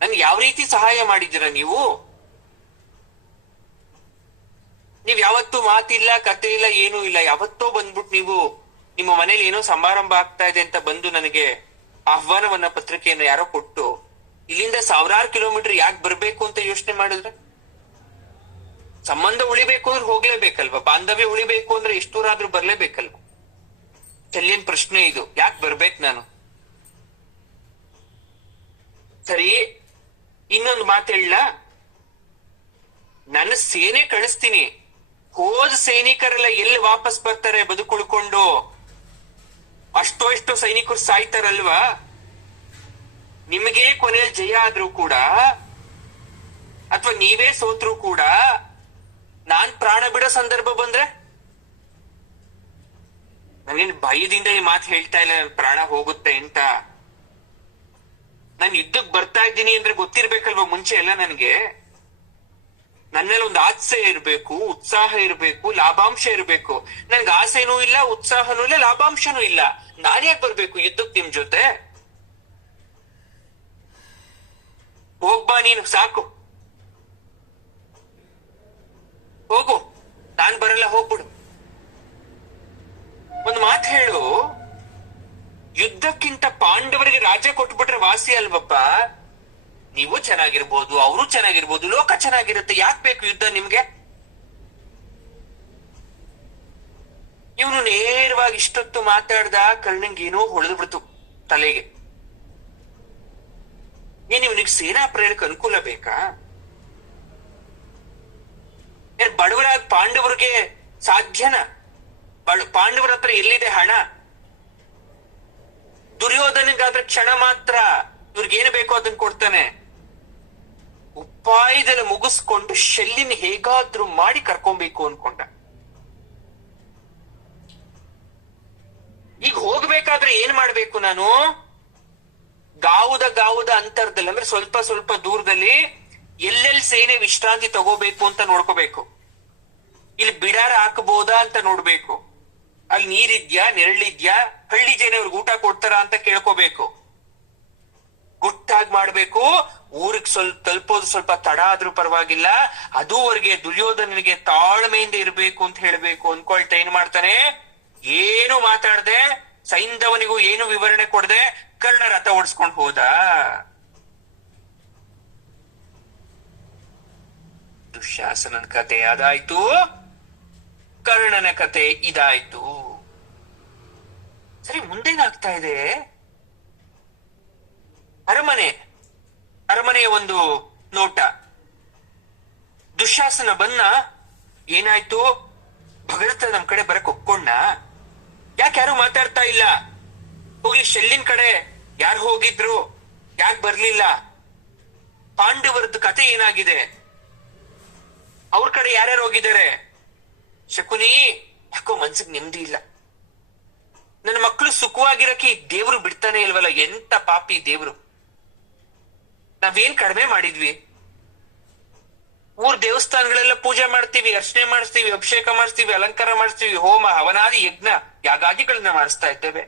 ನನ್ಗೆ ಯಾವ ರೀತಿ ಸಹಾಯ ಮಾಡಿದ್ದೀರ ನೀವು? ನೀವ್ ಯಾವತ್ತೂ ಮಾತಿಲ್ಲ, ಕತೆ ಇಲ್ಲ, ಏನೂ ಇಲ್ಲ. ಯಾವತ್ತೋ ಬಂದ್ಬಿಟ್ಟು ನೀವು ನಿಮ್ಮ ಮನೇಲಿ ಏನೋ ಸಮಾರಂಭ ಆಗ್ತಾ ಇದೆ ಅಂತ ಬಂದು ನನಗೆ ಆಹ್ವಾನವನ್ನ, ಪತ್ರಿಕೆಯನ್ನ ಯಾರೋ ಕೊಟ್ಟು ಇಲ್ಲಿಂದ 1000 ಕಿಲೋಮೀಟರ್ ಯಾಕೆ ಬರ್ಬೇಕು ಅಂತ ಯೋಚನೆ ಮಾಡಿದ್ರೆ? ಸಂಬಂಧ ಉಳಿಬೇಕು ಅಂದ್ರೆ ಹೋಗ್ಲೇಬೇಕಲ್ವಾ? ಬಾಂಧವ್ಯ ಉಳಿಬೇಕು ಅಂದ್ರೆ ಎಷ್ಟು ದೂರ ಆದ್ರೂ ಬರ್ಲೇಬೇಕಲ್ವಾ? ಶಲ್ಯನ್ ಪ್ರಶ್ನೆ ಇದು, ಯಾಕೆ ಬರ್ಬೇಕು ನಾನು? ಸರಿ, ಇನ್ನೊಂದು ಮಾತು ಹೇಳ. ನನ್ನ ಸೇನೆ ಕಳಿಸ್ತೀನಿ, ಹೋದ ಸೈನಿಕರೆಲ್ಲ ಎಲ್ಲಿ ವಾಪಸ್ ಬರ್ತಾರೆ ಬದುಕುಳ್ಕೊಂಡು? ಅಷ್ಟೋ ಎಷ್ಟೋ ಸೈನಿಕರು ಸಾಯ್ತಾರಲ್ವಾ? ನಿಮಗೆ ಕೊನೆಯಲ್ಲಿ ಜಯ ಆದ್ರೂ ಕೂಡ, ಅಥವಾ ನೀವೇ ಸೋತ್ರು ಕೂಡ, ನಾನ್ ಪ್ರಾಣ ಬಿಡೋ ಸಂದರ್ಭ ಬಂದ್ರೆ? ನನಗೇನು ಭಯದಿಂದ ಈ ಮಾತು ಹೇಳ್ತಾ ಇಲ್ಲ ನನ್ ಪ್ರಾಣ ಹೋಗುತ್ತೆ ಅಂತ. ನಾನು ಯುದ್ಧಕ್ ಬರ್ತಾ ಇದ್ದೀನಿ ಅಂದ್ರೆ ಗೊತ್ತಿರ್ಬೇಕಲ್ವಾ ಮುಂಚೆ ಎಲ್ಲ ನನಗೆ? ನನ್ನಲ್ಲಿ ಒಂದು ಆಸೆ ಇರ್ಬೇಕು, ಉತ್ಸಾಹ ಇರ್ಬೇಕು, ಲಾಭಾಂಶ ಇರ್ಬೇಕು. ನನ್ಗೆ ಆಸೆನೂ ಇಲ್ಲ, ಉತ್ಸಾಹನೂ ಇಲ್ಲ, ಲಾಭಾಂಶನೂ ಇಲ್ಲ. ನಾನ್ ಯಾಕೆ ಬರ್ಬೇಕು ಯುದ್ಧಕ್ ನಿಮ್ ಜೊತೆ? ಹೋಗ್ಬಾ ನೀನು, ಸಾಕು, ಹೋಗು, ನಾನ್ ಬರಲ್ಲ, ಹೋಗ್ಬಿಡು. ಒಂದು ಮಾತು ಹೇಳು, ಯುದ್ಧಕ್ಕಿಂತ ಪಾಂಡವರಿಗೆ ರಾಜ್ಯ ಕೊಟ್ಬಿಟ್ರೆ ವಾಸಿ ಅಲ್ವಪ್ಪ? ನೀವು ಚೆನ್ನಾಗಿರ್ಬೋದು, ಅವರು ಚೆನ್ನಾಗಿರ್ಬೋದು, ಲೋಕ ಚೆನ್ನಾಗಿರುತ್ತೆ. ಯಾಕೆ ಬೇಕು ಯುದ್ಧ ನಿಮ್ಗೆ? ಇವನು ನೇರವಾಗಿ ಇಷ್ಟೊತ್ತು ಮಾತಾಡ್ದ, ಕರ್ಣಂಗೇನೋ ಹೊಳೆದು ಬಿಡ್ತು ತಲೆಗೆ. ಏನ್ ಇವನಿಗೆ ಸೇನಾ ಪ್ರೇರಕ ಅನುಕೂಲ ಬೇಕಾ? ಬಡವರಾದ ಪಾಂಡವರಿಗೆ ಸಾಧ್ಯನ? ಪಾಂಡವರ ಹತ್ರ ಎಲ್ಲಿದೆ ಹಣ? ದುರ್ಯೋಧನಿಗಾದ್ರೆ ಕ್ಷಣ ಮಾತ್ರ, ಇವ್ರಿಗೇನು ಬೇಕೋ ಅದನ್ನ ಕೊಡ್ತಾನೆ. ಉಪಾಯದಲ್ಲಿ ಮುಗಿಸ್ಕೊಂಡು ಶಲ್ಯನ ಹೇಗಾದ್ರೂ ಮಾಡಿ ಕರ್ಕೊಬೇಕು ಅನ್ಕೊಂಡ. ಈಗ ಹೋಗ್ಬೇಕಾದ್ರೆ ಏನ್ ಮಾಡ್ಬೇಕು ನಾನು? ಗಾವುದ ಅಂತರದಲ್ಲಿ, ಅಂದ್ರೆ ಸ್ವಲ್ಪ ಸ್ವಲ್ಪ ದೂರದಲ್ಲಿ ಎಲ್ಲೆಲ್ಲಿ ಸೇನೆ ವಿಶ್ರಾಂತಿ ತಗೋಬೇಕು ಅಂತ ನೋಡ್ಕೋಬೇಕು. ಇಲ್ಲಿ ಬಿಡಾರ ಹಾಕಬಹುದಾ ಅಂತ ನೋಡ್ಬೇಕು. ಅಲ್ಲಿ ನೀರಿದ್ಯಾ, ನೆರಳಿದ್ಯಾ, ಹಳ್ಳಿ ಜನ ಅವ್ರಿಗೆ ಊಟ ಕೊಡ್ತಾರ ಅಂತ ಕೇಳ್ಕೋಬೇಕು. ಗುಟ್ಟಾಗಿ ಮಾಡ್ಬೇಕು. ಊರಿಗೆ ತಲುಪೋದು ಸ್ವಲ್ಪ ತಡ ಆದ್ರೂ ಪರವಾಗಿಲ್ಲ, ಅದುವರೆಗೆ ದುರ್ಯೋಧನನಿಗೆ ತಾಳ್ಮೆಯಿಂದ ಇರ್ಬೇಕು ಅಂತ ಹೇಳ್ಬೇಕು ಅನ್ಕೊಳ್ತಾ ಏನ್ ಮಾಡ್ತಾನೆ, ಏನು ಮಾತಾಡದೆ, ಸೈಂಧವನಿಗೂ ಏನು ವಿವರಣೆ ಕೊಡದೆ ಕರ್ಣ ರಥ ಓಡಿಸ್ಕೊಂಡು ಹೋದ. ದುಶ್ಯಾಸನನ ಕತೆ ಅದಾಯ್ತು, ಕರ್ಣನ ಕತೆ ಇದಾಯ್ತು. ಸರಿ, ಮುಂದೇನಾಗ್ತಾ ಇದೆ? ಅರಮನೆ ಅರಮನೆಯ ಒಂದು ನೋಟ. ದುಶ್ಯಾಸನ ಬನ್ನ, ಏನಾಯ್ತು? ಭಗದತ್ತ ನಮ್ ಕಡೆ ಬರಕ್ ಒಪ್ಕೊಂಡ? ಯಾಕೆ ಯಾರು ಮಾತಾಡ್ತಾ ಇಲ್ಲ? ಹೋಗಿ ಶೆಲ್ಲಿನ ಕಡೆ ಯಾರು ಹೋಗಿದ್ರು? ಯಾಕೆ ಬರ್ಲಿಲ್ಲ? ಪಾಂಡವರದ್ದು ಕತೆ ಏನಾಗಿದೆ? ಅವ್ರ ಕಡೆ ಯಾರ್ಯಾರು ಹೋಗಿದ್ದಾರೆ? ಶಕುನಿ, ಯಾಕೋ ಮನ್ಸಿಗೆ ನೆಮ್ಮದಿ ಇಲ್ಲ. ನನ್ನ ಮಕ್ಕಳು ಸುಖವಾಗಿರಕ್ಕೆ ಈ ದೇವ್ರು ಬಿಡ್ತಾನೆ ಇಲ್ವಲ್ಲ. ಎಂತ ಪಾಪಿ ದೇವ್ರು. ನಾವೇನ್ ಕಡಿಮೆ ಮಾಡಿದ್ವಿ? ಊರ್ ದೇವಸ್ಥಾನಗಳೆಲ್ಲ ಪೂಜೆ ಮಾಡ್ತೀವಿ, ಅರ್ಚನೆ ಮಾಡಿಸ್ತೀವಿ, ಅಭಿಷೇಕ ಮಾಡಿಸ್ತೀವಿ, ಅಲಂಕಾರ ಮಾಡಿಸ್ತೀವಿ, ಹೋಮ ಹವನಾದಿ ಯಜ್ಞ ಯಾಗಾದಿಗಳನ್ನ ಮಾಡಿಸ್ತಾ ಇದ್ದೇವೆ.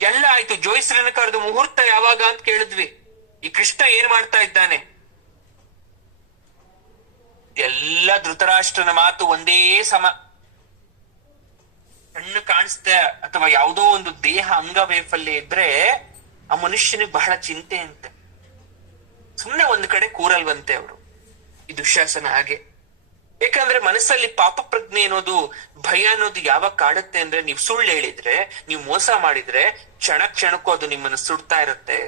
ಎಲ್ಲ ಆಯ್ತು. ಜೋಯಿಸ್ರನ್ನ ಕರೆದು ಮುಹೂರ್ತ ಯಾವಾಗ ಅಂತ ಕೇಳಿದ್ವಿ. ಈ ಕೃಷ್ಣ ಏನ್ ಮಾಡ್ತಾ ಇದ್ದಾನೆ? ಎಲ್ಲ ಧೃತರಾಷ್ಟ್ರನ ಮಾತು ಒಂದೇ ಸಮ. ಕಣ್ಣು ಕಾಣಿಸ್ತ ಅಥವಾ ಯಾವುದೋ ಒಂದು ದೇಹ ಅಂಗ ವೈಫಲ್ಯ ಇದ್ರೆ ಆ ಮನುಷ್ಯನಿಗೆ ಬಹಳ ಚಿಂತೆ ಅಂತೆ. ಸುಮ್ನೆ ಒಂದ್ ಕಡೆ ಕೂರಲ್ವಂತೆ ಅವರು. ಈ ದುಶ್ಯಾಸನ ಹಾಗೆ. ಯಾಕಂದ್ರೆ ಮನಸ್ಸಲ್ಲಿ ಪಾಪ ಪ್ರಜ್ಞೆ ಅನ್ನೋದು, ಭಯ ಅನ್ನೋದು ಯಾವಾಗ ಕಾಡುತ್ತೆ ಅಂದ್ರೆ, ನೀವು ಸುಳ್ಳು ಹೇಳಿದ್ರೆ, ನೀವು ಮೋಸ ಮಾಡಿದ್ರೆ ಕ್ಷಣ ಕ್ಷಣಕ್ಕೂ ಅದು ನಿಮ್ಮನ್ನು ಸುಡ್ತಾ ಇರುತ್ತೆ.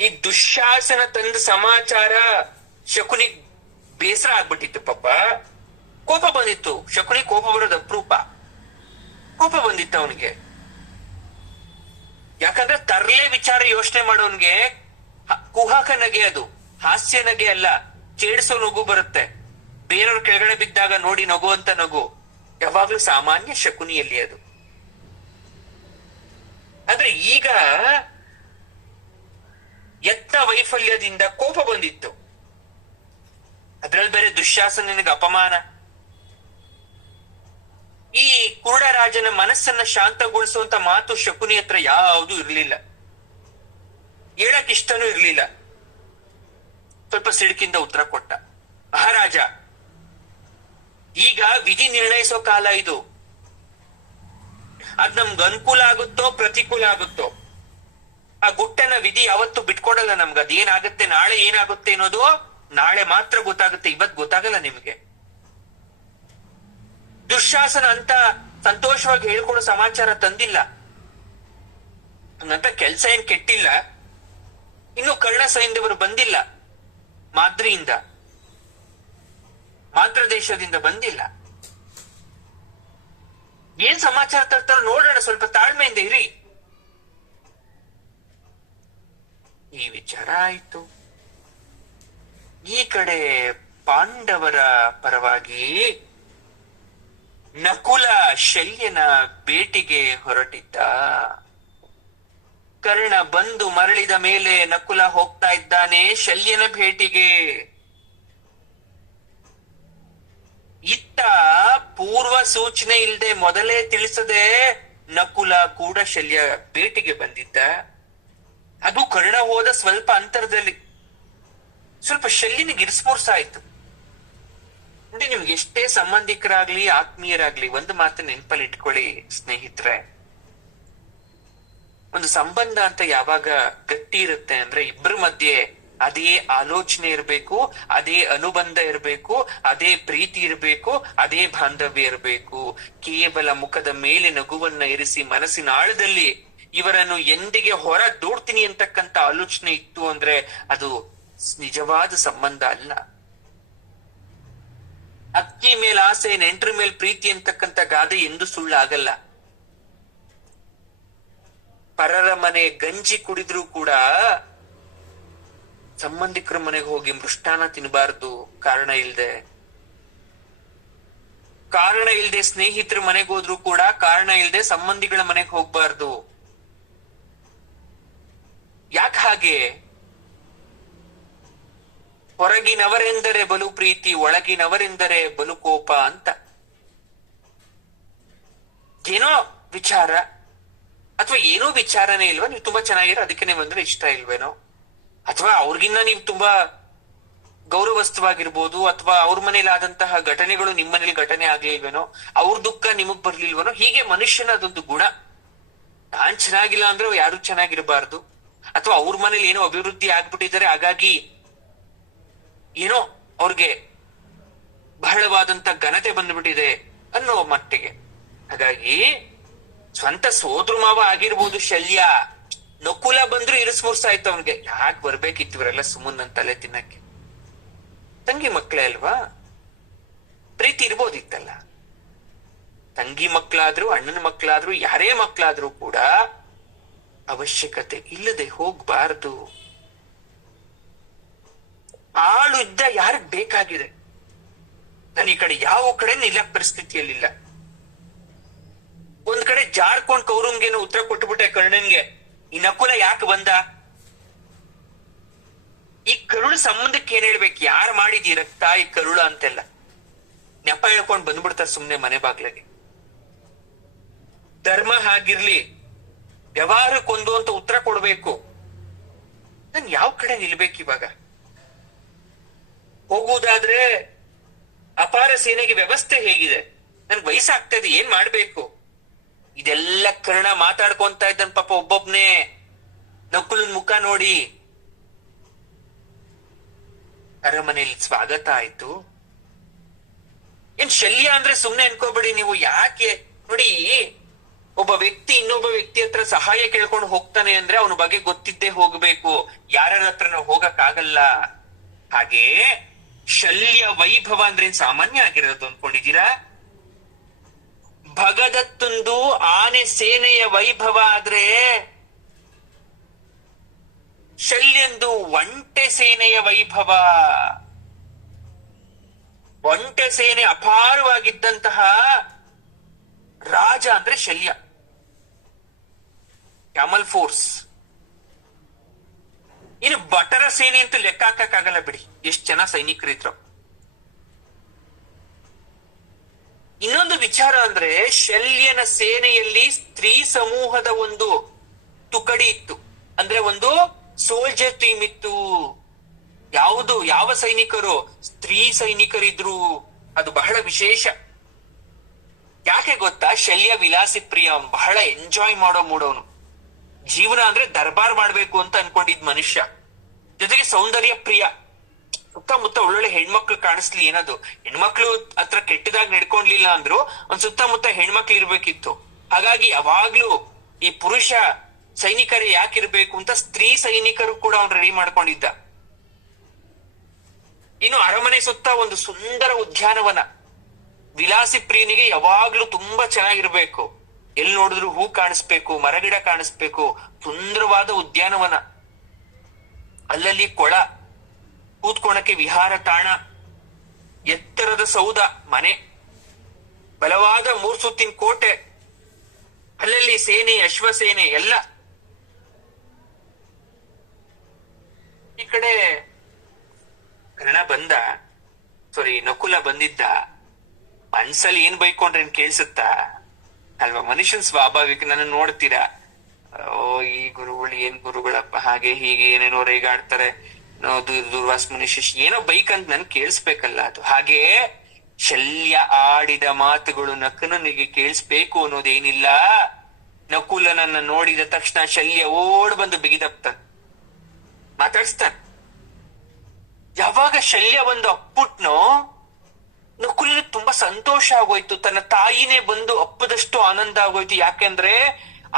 ಈ ದುಶ್ಯಾಸನ ತಂದ ಸಮಾಚಾರ ಶಕುನಿಗ್ ಬೇಸರ ಆಗ್ಬಿಟ್ಟಿತ್ತು. ಪಾಪ ಕೋಪ ಬಂದಿತ್ತು. ಶಕುನಿ ಕೋಪ ಬರೋದು ಅಪರೂಪ. ಕೋಪ ಬಂದಿತ್ತು ಅವನಿಗೆ. ಯಾಕಂದ್ರೆ ತರ್ಲೆ ವಿಚಾರ ಯೋಚನೆ ಮಾಡೋನ್ಗೆ ಕುಹಕ ನಗೆ, ಅದು ಹಾಸ್ಯ ನಗೆ ಅಲ್ಲ, ಚೇಡಿಸೋ ನಗು ಬರುತ್ತೆ. ಬೇರೆಯವ್ರ ಕೆಳಗಡೆ ಬಿದ್ದಾಗ ನೋಡಿ ನಗು ಅಂತ ನಗು ಯಾವಾಗ್ಲೂ ಸಾಮಾನ್ಯ ಶಕುನಿಯಲ್ಲಿ ಅದು. ಆದ್ರೆ ಈಗ ಯತ್ನ ವೈಫಲ್ಯದಿಂದ ಕೋಪ ಬಂದಿತ್ತು. ಅದ್ರಲ್ಲಿ ಬೇರೆ ದುಶ್ಯಾಸನಿಗೆ ಅಪಮಾನ. ಈ ಕುರುಡರಾಜನ ಮನಸ್ಸನ್ನ ಶಾಂತಗೊಳಿಸುವಂತ ಮಾತು ಶಕುನಿ ಹತ್ರ ಯಾವುದೂ ಇರ್ಲಿಲ್ಲ. ಹೇಳಕ್ ಇಷ್ಟನೂ ಇರ್ಲಿಲ್ಲ. ಸ್ವಲ್ಪ ಸಿಡುಕಿಂದ ಉತ್ತರ ಕೊಟ್ಟ. ಮಹಾರಾಜ, ಈಗ ವಿಧಿ ನಿರ್ಣಯಿಸೋ ಕಾಲ ಇದು. ಅದ್ ನಮ್ಗೆ ಅನುಕೂಲ ಆಗುತ್ತೋ ಪ್ರತಿಕೂಲ ಆಗುತ್ತೋ, ಆ ಗುಟ್ಟನ ವಿಧಿ ಯಾವತ್ತು ಬಿಟ್ಕೊಡಲ್ಲ ನಮ್ಗೆ. ಅದೇನಾಗುತ್ತೆ, ನಾಳೆ ಏನಾಗುತ್ತೆ ಅನ್ನೋದು ನಾಳೆ ಮಾತ್ರ ಗೊತ್ತಾಗುತ್ತೆ, ಇವತ್ ಗೊತ್ತಾಗಲ್ಲ ನಿಮ್ಗೆ. ದುಶ್ಯಾಸನ ಅಂತ ಸಂತೋಷವಾಗಿ ಹೇಳ್ಕೊಡೋ ಸಮಾಚಾರ ತಂದಿಲ್ಲ. ಹಂಗಂತ ಕೆಲ್ಸ ಏನ್ ಕೆಟ್ಟಿಲ್ಲ. ಇನ್ನು ಕರ್ಣ ಸೈನ್ಯದವರು ಬಂದಿಲ್ಲ. ಮಾದ್ರಿಯಿಂದ, ಮಾದ್ರ ದೇಶದಿಂದ ಬಂದಿಲ್ಲ. ಏನ್ ಸಮಾಚಾರ ತರ್ತಾರೋ ನೋಡೋಣ, ಸ್ವಲ್ಪ ತಾಳ್ಮೆಯಿಂದ ಇರಿ. ಈ ವಿಚಾರ ಆಯ್ತು. ಈ ಕಡೆ ಪಾಂಡವರ ಪರವಾಗಿ ನಕುಲ ಶಲ್ಯನ ಭೇಟಿಗೆ ಹೊರಟಿದ್ದ. ಕರ್ಣ ಬಂದು ಮರಳಿದ ಮೇಲೆ ನಕುಲ ಹೋಗ್ತಾ ಇದ್ದಾನೆ ಶಲ್ಯನ ಭೇಟಿಗೆ. ಇತ್ತ ಪೂರ್ವ ಸೂಚನೆ ಇಲ್ಲದೆ, ಮೊದಲೇ ತಿಳಿಸದೆ ನಕುಲ ಕೂಡ ಶಲ್ಯ ಭೇಟಿಗೆ ಬಂದಿದ್ದ. ಅದು ಕರ್ಣ ಹೋದ ಸ್ವಲ್ಪ ಅಂತರದಲ್ಲಿ. ಸ್ವಲ್ಪ ಶಲ್ಯನಿಗೆ ಇರಿಸ್ಪೋರ್ಸ ಆಯ್ತು. ನೋಡಿ, ನಿಮ್ಗೆ ಎಷ್ಟೇ ಸಂಬಂಧಿಕರಾಗ್ಲಿ ಆತ್ಮೀಯರಾಗ್ಲಿ ಒಂದು ಮಾತು ನೆನಪಲ್ಲಿ ಇಟ್ಕೊಳ್ಳಿ ಸ್ನೇಹಿತರೆ. ಒಂದು ಸಂಬಂಧ ಅಂತ ಯಾವಾಗ ಗಟ್ಟಿ ಇರುತ್ತೆ ಅಂದ್ರೆ ಇಬ್ಬರ ಮಧ್ಯೆ ಅದೇ ಆಲೋಚನೆ ಇರಬೇಕು, ಅದೇ ಅನುಬಂಧ ಇರಬೇಕು, ಅದೇ ಪ್ರೀತಿ ಇರಬೇಕು, ಅದೇ ಬಾಂಧವ್ಯ ಇರಬೇಕು. ಕೇವಲ ಮುಖದ ಮೇಲೆ ನಗುವನ್ನ ಇರಿಸಿ ಮನಸ್ಸಿನ ಆಳದಲ್ಲಿ ಇವರನ್ನು ಎಂದಿಗೆ ಹೊರ ದೂಡ್ತೀನಿ ಅಂತಕ್ಕಂಥ ಆಲೋಚನೆ ಇತ್ತು ಅಂದ್ರೆ ಅದು ನಿಜವಾದ ಸಂಬಂಧ ಅಲ್ಲ. ಅಕ್ಕಿ ಮೇಲ್ ಆಸೆ, ನೆಂಟ್ರ ಮೇಲ್ ಪ್ರೀತಿ ಅಂತಕ್ಕಂಥ ಗಾದೆ ಎಂದು ಸುಳ್ಳಾಗಲ್ಲ. ಪರರ ಮನೆ ಗಂಜಿ ಕುಡಿದ್ರೂ ಕೂಡ ಸಂಬಂಧಿಕರ ಮನೆಗೆ ಹೋಗಿ ಮೃಷ್ಟಾನ ತಿನ್ನಬಾರ್ದು ಕಾರಣ ಇಲ್ದೆ. ಕಾರಣ ಇಲ್ದೆ ಸ್ನೇಹಿತರ ಮನೆಗೆ ಹೋದ್ರು ಕೂಡ ಕಾರಣ ಇಲ್ದೆ ಸಂಬಂಧಿಗಳ ಮನೆಗೆ ಹೋಗ್ಬಾರ್ದು. ಯಾಕೆ ಹಾಗೆ? ಹೊರಗಿನವರೆಂದರೆ ಬಲು ಪ್ರೀತಿ, ಒಳಗಿನವರೆಂದರೆ ಬಲು ಕೋಪ ಅಂತ. ಏನೋ ವಿಚಾರ ಅಥವಾ ಏನೋ ವಿಚಾರನೇ ಇಲ್ವಾ, ನೀವು ತುಂಬಾ ಚೆನ್ನಾಗಿರೋ ಅದಕ್ಕೆ ನೀವು ಅಂದ್ರೆ ಇಷ್ಟ ಇಲ್ವೇನೋ, ಅಥವಾ ಅವ್ರಿಗಿನ್ನ ನೀವು ತುಂಬಾ ಗೌರವಸ್ತವಾಗಿರ್ಬೋದು, ಅಥವಾ ಅವ್ರ ಮನೇಲಿ ಆದಂತಹ ಘಟನೆಗಳು ನಿಮ್ಮ ಮನೇಲಿ ಘಟನೆ ಆಗ್ಲಿಲ್ವೇನೋ, ಅವ್ರ ದುಃಖ ನಿಮಗ್ ಬರ್ಲಿಲ್ವೇನೋ. ಹೀಗೆ ಮನುಷ್ಯನ ಅದೊಂದು ಗುಣ. ನಾನ್ ಚೆನ್ನಾಗಿಲ್ಲ ಅಂದ್ರೆ ಯಾರು ಚೆನ್ನಾಗಿರ್ಬಾರ್ದು, ಅಥವಾ ಅವ್ರ ಮನೇಲಿ ಏನೋ ಅಭಿವೃದ್ಧಿ ಆಗ್ಬಿಟ್ಟಿದ್ದಾರೆ ಹಾಗಾಗಿ ಏನೋ ಅವ್ರಿಗೆ ಬಹಳವಾದಂತ ಘನತೆ ಬಂದ್ಬಿಟ್ಟಿದೆ ಅನ್ನೋ ಮಟ್ಟಿಗೆ. ಹಾಗಾಗಿ ಸ್ವಂತ ಸೋದ್ರ ಮಾವ ಆಗಿರ್ಬೋದು ಶಲ್ಯ, ನಕುಲ ಬಂದ್ರು ಇರಿಸ್ಮುರ್ಸಾಯ್ತು ಅವನ್ಗೆ. ಯಾಕೆ ಬರ್ಬೇಕಿತ್ತು ಇವರೆಲ್ಲ ಸುಮ್ಮನ್ ನನ್ ತಲೆ ತಿನ್ನಕ್ಕೆ? ತಂಗಿ ಮಕ್ಳೇ ಅಲ್ವಾ, ಪ್ರೀತಿ ಇರ್ಬೋದಿತ್ತಲ್ಲ. ತಂಗಿ ಮಕ್ಳಾದ್ರು ಅಣ್ಣನ ಮಕ್ಳಾದ್ರು ಯಾರೇ ಮಕ್ಳಾದ್ರೂ ಕೂಡ ಅವಶ್ಯಕತೆ ಇಲ್ಲದೆ ಹೋಗ್ಬಾರ್ದು. ಆಳು ಇದ್ದ ಯಾರಿಗ್ ಬೇಕಾಗಿದೆ? ನಾನು ಈ ಕಡೆ ಯಾವ ಕಡೆ ನಿಲ್ಲಕ್ ಪರಿಸ್ಥಿತಿಯಲ್ಲಿಲ್ಲ. ಒಂದ್ ಕಡೆ ಜಾರ್ಕೊಂಡ್ ಕೌರಂಗೇನು ಉತ್ತರ ಕೊಟ್ಬಿಟ್ಟೆ ಕರ್ಣನ್ಗೆ, ಈ ನಕುಲ ಯಾಕೆ ಬಂದ? ಈ ಕರುಳು ಸಂಬಂಧಕ್ಕೆ ಏನ್ ಹೇಳ್ಬೇಕು? ಯಾರು ಮಾಡಿದಿ ರಕ್ತ ಈ ಕರುಳ ಅಂತೆಲ್ಲ ನೆಪ ಹೇಳ್ಕೊಂಡ್ ಬಂದ್ಬಿಡ್ತಾರ ಸುಮ್ನೆ ಮನೆ ಬಾಗ್ಲಿಗೆ. ಧರ್ಮ ಹಾಗಿರ್ಲಿ, ವ್ಯವಹಾರಕ್ಕೊಂದು ಅಂತ ಉತ್ತರ ಕೊಡ್ಬೇಕು. ನನ್ ಯಾವ ಕಡೆ ನಿಲ್ಬೇಕು ಇವಾಗ? ಹೋಗುವುದಾದ್ರೆ ಅಪಾರ ಸೇನೆಗೆ ವ್ಯವಸ್ಥೆ ಹೇಗಿದೆ? ನನ್ಗೆ ವಯಸ್ಸಾಗ್ತಾ ಇದೆ, ಏನ್ ಮಾಡ್ಬೇಕು? ಇದೆಲ್ಲ ಕರ್ಣ ಮಾತಾಡ್ಕೊಂತ ಇದ್ದನ್ ಪಾಪ ಒಬ್ಬೊಬ್ನೇ. ನಕುಲನ್ ಮುಖ ನೋಡಿ ಅರಮನೆಯಲ್ಲಿ ಸ್ವಾಗತ ಆಯ್ತು. ಏನ್ ಶಲ್ಯ ಅಂದ್ರೆ ಸುಮ್ನೆ ಅನ್ಕೋಬೇಡಿ ನೀವು. ಯಾಕೆ ನೋಡಿ, ಒಬ್ಬ ವ್ಯಕ್ತಿ ಇನ್ನೊಬ್ಬ ವ್ಯಕ್ತಿ ಹತ್ರ ಸಹಾಯ ಕೇಳ್ಕೊಂಡು ಹೋಗ್ತಾನೆ ಅಂದ್ರೆ ಅವನ ಬಗ್ಗೆ ಗೊತ್ತಿದ್ದೇ ಹೋಗ್ಬೇಕು. ಯಾರ ಹತ್ರ ಹೋಗಕ್ ಆಗಲ್ಲ. ಹಾಗೆ ಶಲ್ಯ ವೈಭವ ಅಂದ್ರೆ ಸಾಮಾನ್ಯ ಆಗಿರೋದು ಅನ್ಕೊಂಡಿದ್ದೀರಾ? ಭಗದತ್ತೊಂದು ಆನೆ ಸೇನೆಯ ವೈಭವ ಆದ್ರೆ ಶಲ್ಯಂದು ಒಂಟೆ ಸೇನೆಯ ವೈಭವ. ಒಂಟೆ ಸೇನೆ ಅಪಾರವಾಗಿದ್ದಂತಹ ರಾಜ ಅಂದ್ರೆ ಶಲ್ಯ, ಕ್ಯಾಮಲ್ ಫೋರ್ಸ್. ಇನ್ನು ಬಟರ ಸೇನೆ ಅಂತೂ ಲೆಕ್ಕ ಹಾಕಕ್ಕಾಗಲ್ಲ ಬಿಡಿ, ಎಷ್ಟು ಜನ ಸೈನಿಕರಿದ್ರು. ಇನ್ನೊಂದು ವಿಚಾರ ಅಂದ್ರೆ ಶಲ್ಯನ ಸೇನೆಯಲ್ಲಿ ಸ್ತ್ರೀ ಸಮೂಹದ ಒಂದು ತುಕಡಿ ಇತ್ತು, ಅಂದ್ರೆ ಒಂದು ಸೋಲ್ಜರ್ ಟೀಮ್ ಇತ್ತು. ಯಾವ ಸೈನಿಕರು? ಸ್ತ್ರೀ ಸೈನಿಕರಿದ್ರು. ಅದು ಬಹಳ ವಿಶೇಷ. ಯಾಕೆ ಗೊತ್ತಾ? ಶಲ್ಯ ವಿಲಾಸಿ ಪ್ರಿಯ, ಅವನು ಬಹಳ ಎಂಜಾಯ್ ಮಾಡೋ ಮೂಡವನು. ಜೀವನ ಅಂದ್ರೆ ದರ್ಬಾರ್ ಮಾಡ್ಬೇಕು ಅಂತ ಅನ್ಕೊಂಡಿದ್ ಮನುಷ್ಯ. ಜೊತೆಗೆ ಸೌಂದರ್ಯ ಪ್ರಿಯ. ಸುತ್ತಮುತ್ತ ಒಳ್ಳೊಳ್ಳೆ ಹೆಣ್ಮಕ್ಳು ಕಾಣಿಸ್ಲಿ ಏನದು. ಹೆಣ್ಮಕ್ಳು ಹತ್ರ ಕೆಟ್ಟದಾಗ ನಡ್ಕೊಂಡ್ಲಿಲ್ಲ ಅಂದ್ರು ಒಂದ್ ಸುತ್ತಮುತ್ತ ಹೆಣ್ಮಕ್ಳು ಇರ್ಬೇಕಿತ್ತು. ಹಾಗಾಗಿ ಯಾವಾಗ್ಲೂ ಈ ಪುರುಷ ಸೈನಿಕರೇ ಯಾಕಿರ್ಬೇಕು ಅಂತ ಸ್ತ್ರೀ ಸೈನಿಕರು ಕೂಡ ಅವ್ನು ರೆಡಿ ಮಾಡ್ಕೊಂಡಿದ್ದ. ಇನ್ನು ಅರಮನೆ ಸುತ್ತ ಒಂದು ಸುಂದರ ಉದ್ಯಾನವನ. ವಿಲಾಸಿ ಪ್ರಿಯನಿಗೆ ಯಾವಾಗ್ಲೂ ತುಂಬಾ ಚೆನ್ನಾಗಿರ್ಬೇಕು. ಎಲ್ಲಿ ನೋಡಿದ್ರು ಹೂ ಕಾಣಿಸ್ಬೇಕು, ಮರಗಿಡ ಕಾಣಿಸ್ಬೇಕು, ಸುಂದರವಾದ ಉದ್ಯಾನವನ. ಅಲ್ಲಲ್ಲಿ ಕೊಳ, ಕೂತ್ಕೊಳಕ್ಕೆ ವಿಹಾರ ತಾಣ, ಎತ್ತರದ ಸೌಧ ಮನೆ, ಬಲವಾದ 3 ಸುತ್ತಿನ ಕೋಟೆ, ಅಲ್ಲಲ್ಲಿ ಸೇನೆ, ಅಶ್ವಸೇನೆ ಎಲ್ಲ. ಈ ಕಡೆ ನಕುಲ ಬಂದಿದ್ದ. ಮನ್ಸಲ್ಲಿ ಏನ್ ಬೈಕೊಂಡ್ರೆ ಕೇಳ್ಸುತ್ತಾ ಅಲ್ವಾ? ಮನುಷ್ಯನ್ ಸ್ವಾಭಾವಿಕ. ನನ್ನ ನೋಡ್ತೀರಾ, ಈ ಗುರುಗಳು ಏನ್ ಗುರುಗಳಪ್ಪ, ಹಾಗೆ ಹೀಗೆ ಏನೇನೋ ರೇಗಾಡ್ತಾರೆ, ದುರ್ವಾಸ ಮನುಷ್ಯ ಏನೋ ಬೈಕ್ ಅಂತ ನನ್ ಕೇಳಿಸ್ಬೇಕಲ್ಲ. ಅದು ಹಾಗೆ ಶಲ್ಯ ಆಡಿದ ಮಾತುಗಳು ನಕುಲನಿಗೆ ಕೇಳಿಸ್ಬೇಕು ಅನ್ನೋದೇನಿಲ್ಲ. ನಕುಲನನ್ನ ನೋಡಿದ ತಕ್ಷಣ ಶಲ್ಯ ಓಡ್ ಬಂದು ಬಿಗಿದಪ್ತಾನೆ, ಮಾತಾಡ್ಸ್ತಾನೆ. ಯಾವಾಗ ಶಲ್ಯ ಬಂದು ಅಪ್ಪುಟ್ನೋ, ನಕುಲನಿಗೆ ತುಂಬಾ ಸಂತೋಷ ಆಗೋಯ್ತು. ತನ್ನ ತಾಯಿನೇ ಬಂದು ಅಪ್ಪದಷ್ಟು ಆನಂದ ಆಗೋಯ್ತು. ಯಾಕೆಂದ್ರೆ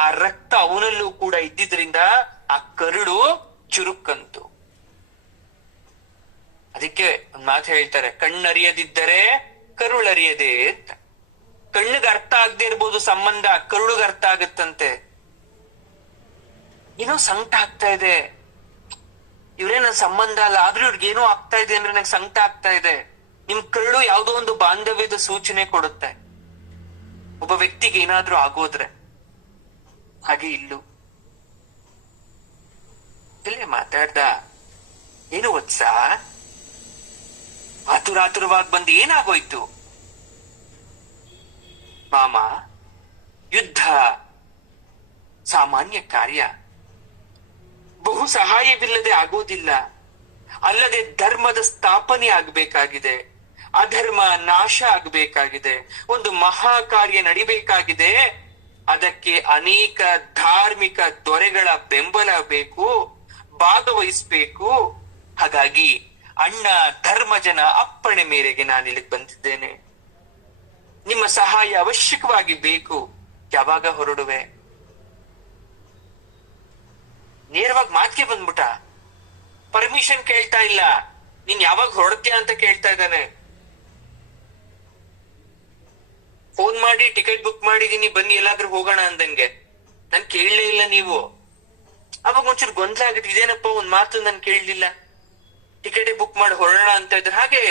ಆ ರಕ್ತ ಅವನಲ್ಲೂ ಕೂಡ ಇದ್ದಿದ್ರಿಂದ ಆ ಕರುಳು ಚುರುಕಂತು. ಅದಕ್ಕೆ ಒಂದ್ ಮಾತು ಹೇಳ್ತಾರೆ, ಕಣ್ಣರಿಯದಿದ್ದರೆ ಕರುಳರಿಯದೆ ಅಂತ. ಕಣ್ಣಿಗೆ ಅರ್ಥ ಆಗದೆ ಇರ್ಬೋದು ಸಂಬಂಧ, ಕರುಳಿಗೆ ಅರ್ಥ ಆಗುತ್ತಂತೆ. ಏನೋ ಸಂಕಟ ಆಗ್ತಾ ಇದೆ, ಇವ್ರೇ ನನ್ ಸಂಬಂಧ ಅಲ್ಲ, ಆದ್ರೂ ಇವ್ರಿಗೇನೋ ಆಗ್ತಾ ಇದೆ ಅಂದ್ರೆ ನಂಗೆ ಸಂಕಟ ಆಗ್ತಾ ಇದೆ. ನಿಮ್ ಕರುಳು ಯಾವುದೋ ಒಂದು ಬಾಂಧವ್ಯದ ಸೂಚನೆ ಕೊಡುತ್ತೆ ಒಬ್ಬ ವ್ಯಕ್ತಿಗೆ ಏನಾದ್ರೂ ಆಗೋದ್ರೆ. ಹಾಗೆ ಇಲ್ಲೂ ಇಲ್ಲೇ ಮಾತಾಡ್ದ, ಏನು ವತ್ಸ ಆತುರಾತುರವಾಗಿ ಬಂದು ಏನಾಗೋಯ್ತು? ಮಾಮ, ಯುದ್ಧ ಸಾಮಾನ್ಯ ಕಾರ್ಯ, ಬಹು ಸಹಾಯವಿಲ್ಲದೆ ಆಗೋದಿಲ್ಲ. ಅಲ್ಲದೆ ಧರ್ಮದ ಸ್ಥಾಪನೆ ಆಗ್ಬೇಕಾಗಿದೆ, ಅಧರ್ಮ ನಾಶ ಆಗ್ಬೇಕಾಗಿದೆ, ಒಂದು ಮಹಾ ಕಾರ್ಯ ನಡಿಬೇಕಾಗಿದೆ. ಅದಕ್ಕೆ ಅನೇಕ ಧಾರ್ಮಿಕ ದೊರೆಗಳ ಬೆಂಬಲ ಬೇಕು, ಭಾಗವಹಿಸ್ಬೇಕು. ಹಾಗಾಗಿ ಅಣ್ಣ ಧರ್ಮಜನ ಅಪ್ಪಣೆ ಮೇರೆಗೆ ನಾನು ಇಲ್ಲಿಗೆ ಬಂದಿದ್ದೇನೆ. ನಿಮ್ಮ ಸಹಾಯ ಅವಶ್ಯಕವಾಗಿ ಬೇಕು. ಯಾವಾಗ ಹೊರಡುವೆ? ನೇರವಾಗಿ ಮಾತಿಗೆ ಬಂದ್ಬಿಟ್ಟ. ಪರ್ಮಿಷನ್ ಕೇಳ್ತಾ ಇಲ್ಲ, ನೀನ್ ಯಾವಾಗ ಹೊರಡ್ತೀಯ ಅಂತ ಕೇಳ್ತಾ ಇದ್ದಾನೆ. ಫೋನ್ ಮಾಡಿ ಟಿಕೆಟ್ ಬುಕ್ ಮಾಡಿದೀನಿ, ಬನ್ನಿ ಎಲ್ಲಾದ್ರೂ ಹೋಗೋಣ ಅಂದಂಗೆ. ನನ್ ಕೇಳಲೇ ಇಲ್ಲ ನೀವು. ಅವಾಗ ಒಂಚೂರು ಗೊಂದಲ ಆಗಿತ್ತು, ಇದೇನಪ್ಪ ಒಂದ್ ಮಾತು ನನ್ ಕೇಳಲಿಲ್ಲ, ಟಿಕೆಟ್ ಬುಕ್ ಮಾಡಿ ಹೊರಡೋಣ ಅಂತ ಇದ್ರೆ. ಹಾಗೆ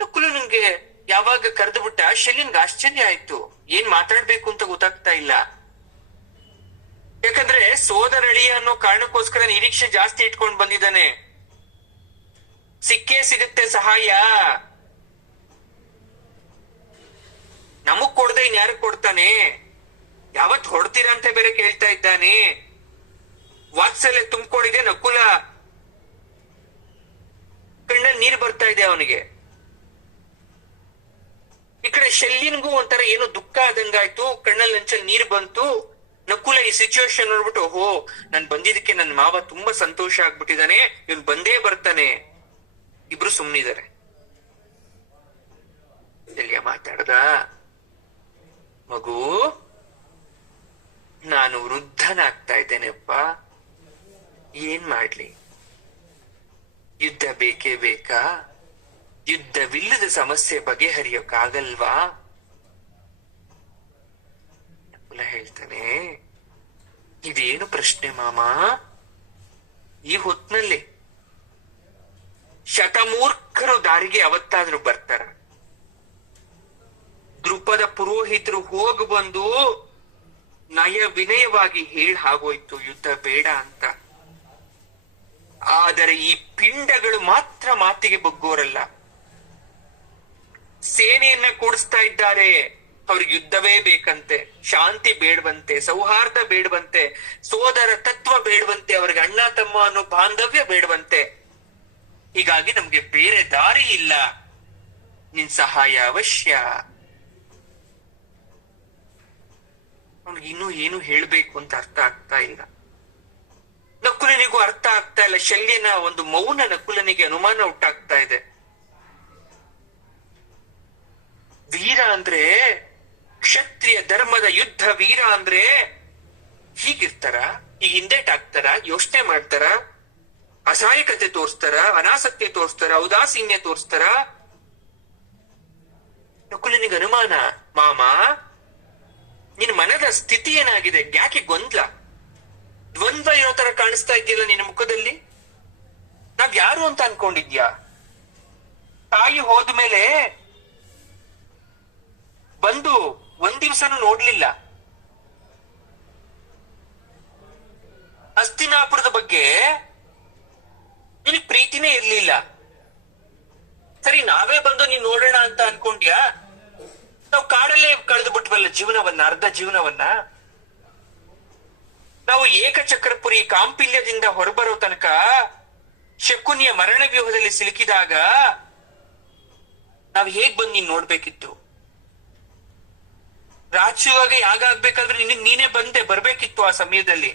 ನಕುಲು ನಂಗೆ ಯಾವಾಗ ಕರೆದು ಬಿಟ್ಟ. ಶಲ್ಯನ್ಗೆ ಆಶ್ಚರ್ಯ ಆಯ್ತು, ಏನ್ ಮಾತಾಡ್ಬೇಕು ಅಂತ ಗೊತ್ತಾಗ್ತಾ ಇಲ್ಲ. ಯಾಕಂದ್ರೆ ಸೋದರಳಿಯ ಅನ್ನೋ ಕಾರಣಕ್ಕೋಸ್ಕರ ನಿರೀಕ್ಷೆ ಜಾಸ್ತಿ ಇಟ್ಕೊಂಡ್ ಬಂದಿದ್ದಾನೆ. ಸಿಕ್ಕೇ ಸಿಗುತ್ತೆ ಸಹಾಯ. ನಮಗ್ ಕೊಡದೆ ಇನ್ ಯಾರು ಕೊಡ್ತಾನೆ? ಯಾವತ್ ಹೊಡ್ತೀರಾ ಅಂತ ಬೇರೆ ಕೇಳ್ತಾ ಇದ್ದಾನೆ. ವಾತ್ಸಲ್ಯ ತುಂಬಿಕೊಂಡಿದೆ ನಕುಲ. ಕಣ್ಣಲ್ಲಿ ನೀರು ಬರ್ತಾ ಇದೆ ಅವನಿಗೆ. ಈ ಕಡೆ ಶಲ್ಯನ್ಗೂ ಒಂಥರ ಏನೋ ದುಃಖ ಆದಂಗಾಯ್ತು, ಕಣ್ಣಲ್ಲಿ ಅಂಚಲ್ಲಿ ನೀರು ಬಂತು. ನಕುಲ ಈ ಸಿಚುವೇಶನ್ ನೋಡ್ಬಿಟ್ಟು, ಓಹೋ ನಾನ್ ಬಂದಿದ್ದಕ್ಕೆ ನನ್ ಮಾವ ತುಂಬಾ ಸಂತೋಷ ಆಗ್ಬಿಟ್ಟಿದ್ದಾನೆ, ಇವನ್ ಬಂದೇ ಬರ್ತಾನೆ. ಇಬ್ರು ಸುಮ್ನಿದ್ದಾರೆ. ಶಲ್ಯ ಮಾತಾಡ್ದ, ಮಗು ನಾನು ವೃದ್ಧನಾಗ್ತಾ ಇದ್ದೇನೆಪ್ಪ, ಏನ್ ಮಾಡ್ಲಿ? ಯುದ್ಧ ಬೇಕೇ ಬೇಕಾ? ಯುದ್ಧವಿಲ್ಲದ ಸಮಸ್ಯೆ ಬಗೆಹರಿಯೋಕ್ಕಾಗಲ್ವಾ? ನಕುಲ ಹೇಳ್ತಾನೆ, ಇದೇನು ಪ್ರಶ್ನೆ ಮಾಮ? ಈ ಹೊತ್ನಲ್ಲಿ ಶತಮೂರ್ಖರು ದಾರಿಗೆ ಅವತ್ತಾದ್ರೂ ಬರ್ತಾರ? ದೃಪದ ಪುರೋಹಿತರು ಹೋಗಿ ಬಂದು ನಯ ವಿನಯವಾಗಿ ಹಾಗೋಯ್ತು ಯುದ್ಧ ಬೇಡ ಅಂತ. ಆದರೆ ಈ ಪಿಂಡಗಳು ಮಾತ್ರ ಮಾತಿಗೆ ಬಗ್ಗೋರಲ್ಲ. ಸೇನೆಯನ್ನ ಕೂಡಿಸ್ತಾ ಇದ್ದಾರೆ. ಅವ್ರಿಗೆ ಯುದ್ಧವೇ ಬೇಕಂತೆ, ಶಾಂತಿ ಬೇಡವಂತೆ, ಸೌಹಾರ್ದ ಬೇಡವಂತೆ, ಸೋದರ ತತ್ವ ಬೇಡವಂತೆ, ಅವ್ರಿಗೆ ಅಣ್ಣ ತಮ್ಮ ಅನ್ನೋ ಬಾಂಧವ್ಯ ಬೇಡವಂತೆ. ಹೀಗಾಗಿ ನಮ್ಗೆ ಬೇರೆ ದಾರಿ ಇಲ್ಲ, ನಿನ್ ಸಹಾಯ ಅವಶ್ಯ. ಅವ್ನಿಗೆ ಇನ್ನೂ ಏನು ಹೇಳ್ಬೇಕು ಅಂತ ಅರ್ಥ ಆಗ್ತಾ ಇಲ್ಲ. ನಕುಲನಿಗೂ ಅರ್ಥ ಆಗ್ತಾ ಇಲ್ಲ. ಶಲ್ಯನ ಒಂದು ಮೌನ ನಕುಲನಿಗೆ ಅನುಮಾನ ಉಂಟಾಗ್ತಾ ಇದೆ. ವೀರ ಅಂದ್ರೆ, ಕ್ಷತ್ರಿಯ ಧರ್ಮದ ಯುದ್ಧ ವೀರ ಅಂದ್ರೆ ಹೀಗಿರ್ತಾರ? ಈಗ ಹಿಂದೇಟಾಗ್ತಾರ? ಯೋಚನೆ ಮಾಡ್ತಾರ? ಅಸಹಾಯಕತೆ ತೋರಿಸ್ತಾರ? ಅನಾಸಕ್ತಿ ತೋರಿಸ್ತಾರ? ಔದಾಸೀನ್ಯ ತೋರಿಸ್ತಾರ? ನಕುಲನಿಗೆ ಅನುಮಾನ, ಮಾಮ ನಿನ್ ಮನದ ಸ್ಥಿತಿ ಏನಾಗಿದೆ? ಯಾಕೆ ಗೊಂದಲ, ದ್ವಂದ್ವ ಇರೋ ತರ ಕಾಣಿಸ್ತಾ ಇದೆಯಲ್ಲ ನಿನ್ನ ಮುಖದಲ್ಲಿ? ನಾವ್ ಯಾರು ಅಂತ ಅನ್ಕೊಂಡಿದ್ಯಾ? ತಾಯಿ ಹೋದ್ಮೇಲೆ ಬಂದು ಒಂದ್ ದಿವ್ಸನೂ ನೋಡ್ಲಿಲ್ಲ. ಹಸ್ತಿನಾಪುರದ ಬಗ್ಗೆ ನಿನಗ್ ಪ್ರೀತಿನೇ ಇರ್ಲಿಲ್ಲ. ಸರಿ, ನಾವೇ ಬಂದು ನೀನ್ ನೋಡೋಣ ಅಂತ ಅನ್ಕೊಂಡ್ಯಾ? ನಾವು ಕಾಡಲ್ಲೇ ಕಳೆದು ಬಿಟ್ವಲ್ಲ ಜೀವನವನ್ನ, ಅರ್ಧ ಜೀವನವನ್ನ. ನಾವು ಏಕಚಕ್ರಪುರಿ ಕಾಂಪಿಲ್ಯದಿಂದ ಹೊರಬರೋ ತನಕ ಶಕುನಿಯ ಮರಣ ವ್ಯೂಹದಲ್ಲಿ ಸಿಲುಕಿದಾಗ ನಾವ್ ಹೇಗ್ ಬಂದ್ ನೀನ್ ನೋಡ್ಬೇಕಿತ್ತು? ರಾಜ್ಯವಾಗ ಯಾಗ ಆಗ್ಬೇಕಾದ್ರೆ ನಿನಗ್ ನೀನೇ ಬರ್ಬೇಕಿತ್ತು ಆ ಸಮಯದಲ್ಲಿ.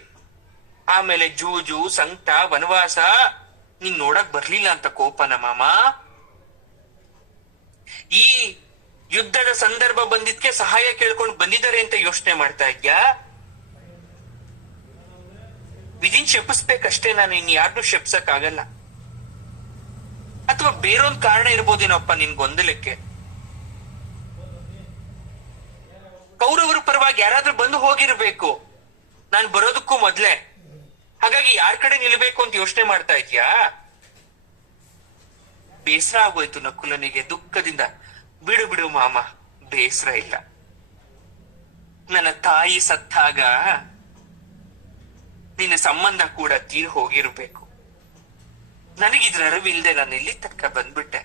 ಆಮೇಲೆ ಜೂಜು, ಸಂಕಟ, ವನವಾಸ, ನೀನ್ ನೋಡಕ್ ಬರ್ಲಿಲ್ಲ ಅಂತ ಕೋಪನ ಮಾಮ? ಈ ಯುದ್ಧದ ಸಂದರ್ಭ ಬಂದಿದ್ಕೆ ಸಹಾಯ ಕೇಳ್ಕೊಂಡು ಬಂದಿದ್ದಾರೆ ಅಂತ ಯೋಚನೆ ಮಾಡ್ತಾ ಇದ್ಯಾ? ವಿಧಿನ್ ಶಪಿಸ್ಬೇಕಷ್ಟೇ, ನಾನು ಇನ್ ಯಾರನ್ನೂ ಶಪಿಸಕ್ ಆಗಲ್ಲ. ಅಥವಾ ಬೇರೊಂದ್ ಕಾರಣ ಇರ್ಬೋದೇನೋಪ್ಪ ನಿನ್ ಗೊಂದಲಕ್ಕೆ. ಕೌರವರ ಪರವಾಗಿ ಯಾರಾದ್ರೂ ಬಂದು ಹೋಗಿರ್ಬೇಕು ನಾನ್ ಬರೋದಕ್ಕೂ ಮೊದ್ಲೇ. ಹಾಗಾಗಿ ಯಾರ್ ಕಡೆ ನಿಲ್ಬೇಕು ಅಂತ ಯೋಚನೆ ಮಾಡ್ತಾ ಇದ್ಯಾ? ಬೇಸರ ಆಗೋಯ್ತು ನಕುಲನಿಗೆ ದುಃಖದಿಂದ. ಬಿಡು ಬಿಡು ಮಾಮ, ಬೇಸರ ಇಲ್ಲ. ನನ್ನ ತಾಯಿ ಸತ್ತಾಗ ನಿನ್ನ ಸಂಬಂಧ ಕೂಡ ತೀರ್ ಹೋಗಿರ್ಬೇಕು. ನನಗಿದ್ರ ಅರಿವಿಲ್ದೆ ನಾನು ಇಲ್ಲಿ ತನಕ ಬಂದ್ಬಿಟ್ಟೆ.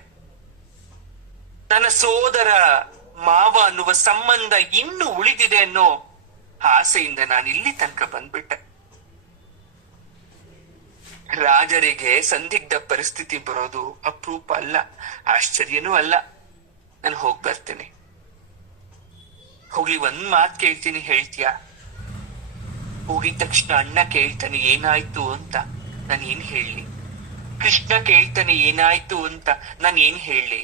ನನ್ನ ಸೋದರ ಮಾವ ಅನ್ನುವ ಸಂಬಂಧ ಇನ್ನೂ ಉಳಿದಿದೆ ಅನ್ನೋ ಆಸೆಯಿಂದ ನಾನು ಇಲ್ಲಿ ತನಕ ಬಂದ್ಬಿಟ್ಟೆ. ರಾಜರಿಗೆ ಸಂದಿಗ್ಧ ಪರಿಸ್ಥಿತಿ ಬರೋದು ಅಪರೂಪ ಅಲ್ಲ, ಆಶ್ಚರ್ಯನೂ ಅಲ್ಲ. ನಾನು ಹೋಗ್ ಬರ್ತೇನೆ. ಹೋಗ್ಲಿ, ಒಂದ್ ಮಾತ್ ಕೇಳ್ತೀನಿ, ಹೇಳ್ತೀಯಾ? ಹೋಗಿದ ತಕ್ಷಣ ಅಣ್ಣ ಕೇಳ್ತಾನೆ ಏನಾಯ್ತು ಅಂತ. ನಾನು ಏನ್ ಹೇಳಿ? ಕೃಷ್ಣ ಕೇಳ್ತಾನೆ ಏನಾಯ್ತು ಅಂತ. ನಾನ್ ಏನ್ ಹೇಳಿ?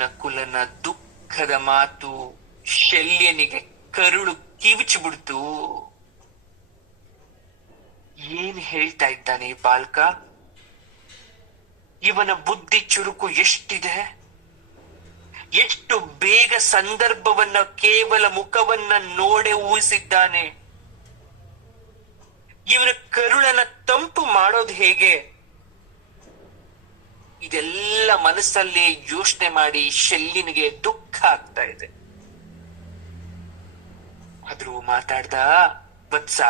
ನಕುಲನ ದುಃಖದ ಮಾತು ಶಲ್ಯನಿಗೆ ಕರುಳು ಕಿವಿಚ್ಬಿಡ್ತು. ಏನ್ ಹೇಳ್ತಾ ಇದ್ದಾನೆ ಈ ಬಾಲ್ಕ? ಇವನ ಬುದ್ಧಿ ಚುರುಕು ಎಷ್ಟಿದೆ! ಎಷ್ಟು ಬೇಗ ಸಂದರ್ಭವನ್ನ ಕೇವಲ ಮುಖವನ್ನ ನೋಡೆ ಊಹಿಸಿದ್ದಾನೆ. ಇವನ ಕರುಳನ್ನ ತಂಪು ಮಾಡೋದು ಹೇಗೆ? ಇದೆಲ್ಲ ಮನಸ್ಸಲ್ಲಿ ಯೋಚನೆ ಮಾಡಿ ಶಲ್ಯನಿಗೆ ದುಃಖ ಆಗ್ತಾ ಇದೆ. ಆದ್ರೂ ಮಾತಾಡ್ದ, ವತ್ಸ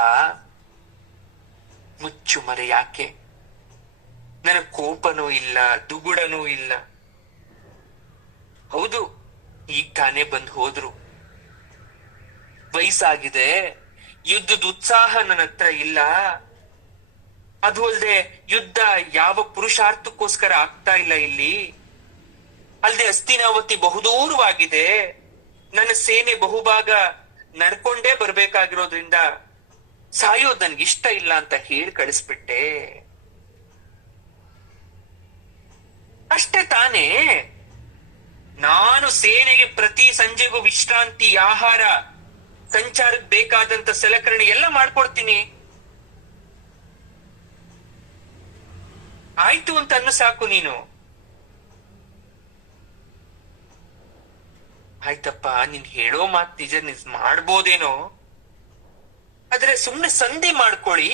ಮುಚ್ಚು ಮರೆ ಯಾಕೆ? ನನ್ನ ಕೋಪನೂ ಇಲ್ಲ, ದುಗುಡನೂ ಇಲ್ಲ. ಹೌದು, ಈಗ ತಾನೇ ಬಂದು ಹೋದ್ರು. ವಯಸ್ಸಾಗಿದೆ, ಯುದ್ಧದ ಉತ್ಸಾಹ ನನ್ನ ಹತ್ರ ಇಲ್ಲ. ಅದು ಅಲ್ಲದೆ ಯುದ್ಧ ಯಾವ ಪುರುಷಾರ್ಥಕ್ಕೋಸ್ಕರ ಆಗ್ತಾ ಇಲ್ಲ ಇಲ್ಲಿ. ಅಲ್ಲದೆ ಹಸ್ತಿನಾವತಿ ಬಹುದೂರವಾಗಿದೆ. ನನ್ನ ಸೇನೆ ಬಹುಭಾಗ ನಡ್ಕೊಂಡೇ ಬರ್ಬೇಕಾಗಿರೋದ್ರಿಂದ ಸಾಯೋದ್ ನನ್ಗಿಷ್ಟ ಇಲ್ಲ ಅಂತ ಹೇಳಿ ಕಳಿಸ್ಬಿಟ್ಟೆ. ಅಷ್ಟೇ ತಾನೇ? ನಾನು ಸೇನೆಗೆ ಪ್ರತಿ ಸಂಜೆಗೂ ವಿಶ್ರಾಂತಿ, ಆಹಾರ, ಸಂಚಾರಕ್ಕೆ ಬೇಕಾದಂತ ಸಲಕರಣೆ ಎಲ್ಲ ಮಾಡ್ಕೊಡ್ತೀನಿ. ಆಯ್ತು ಅಂತ ಅನ್ನು ಸಾಕು ನೀನು. ಆಯ್ತಪ್ಪ, ನೀನ್ ಹೇಳೋ ಮಾತ್ ನಿಜ, ಮಾಡ್ಬೋದೇನೋ. ಆದ್ರೆ ಸುಮ್ನೆ ಸಂಧಿ ಮಾಡ್ಕೊಳ್ಳಿ,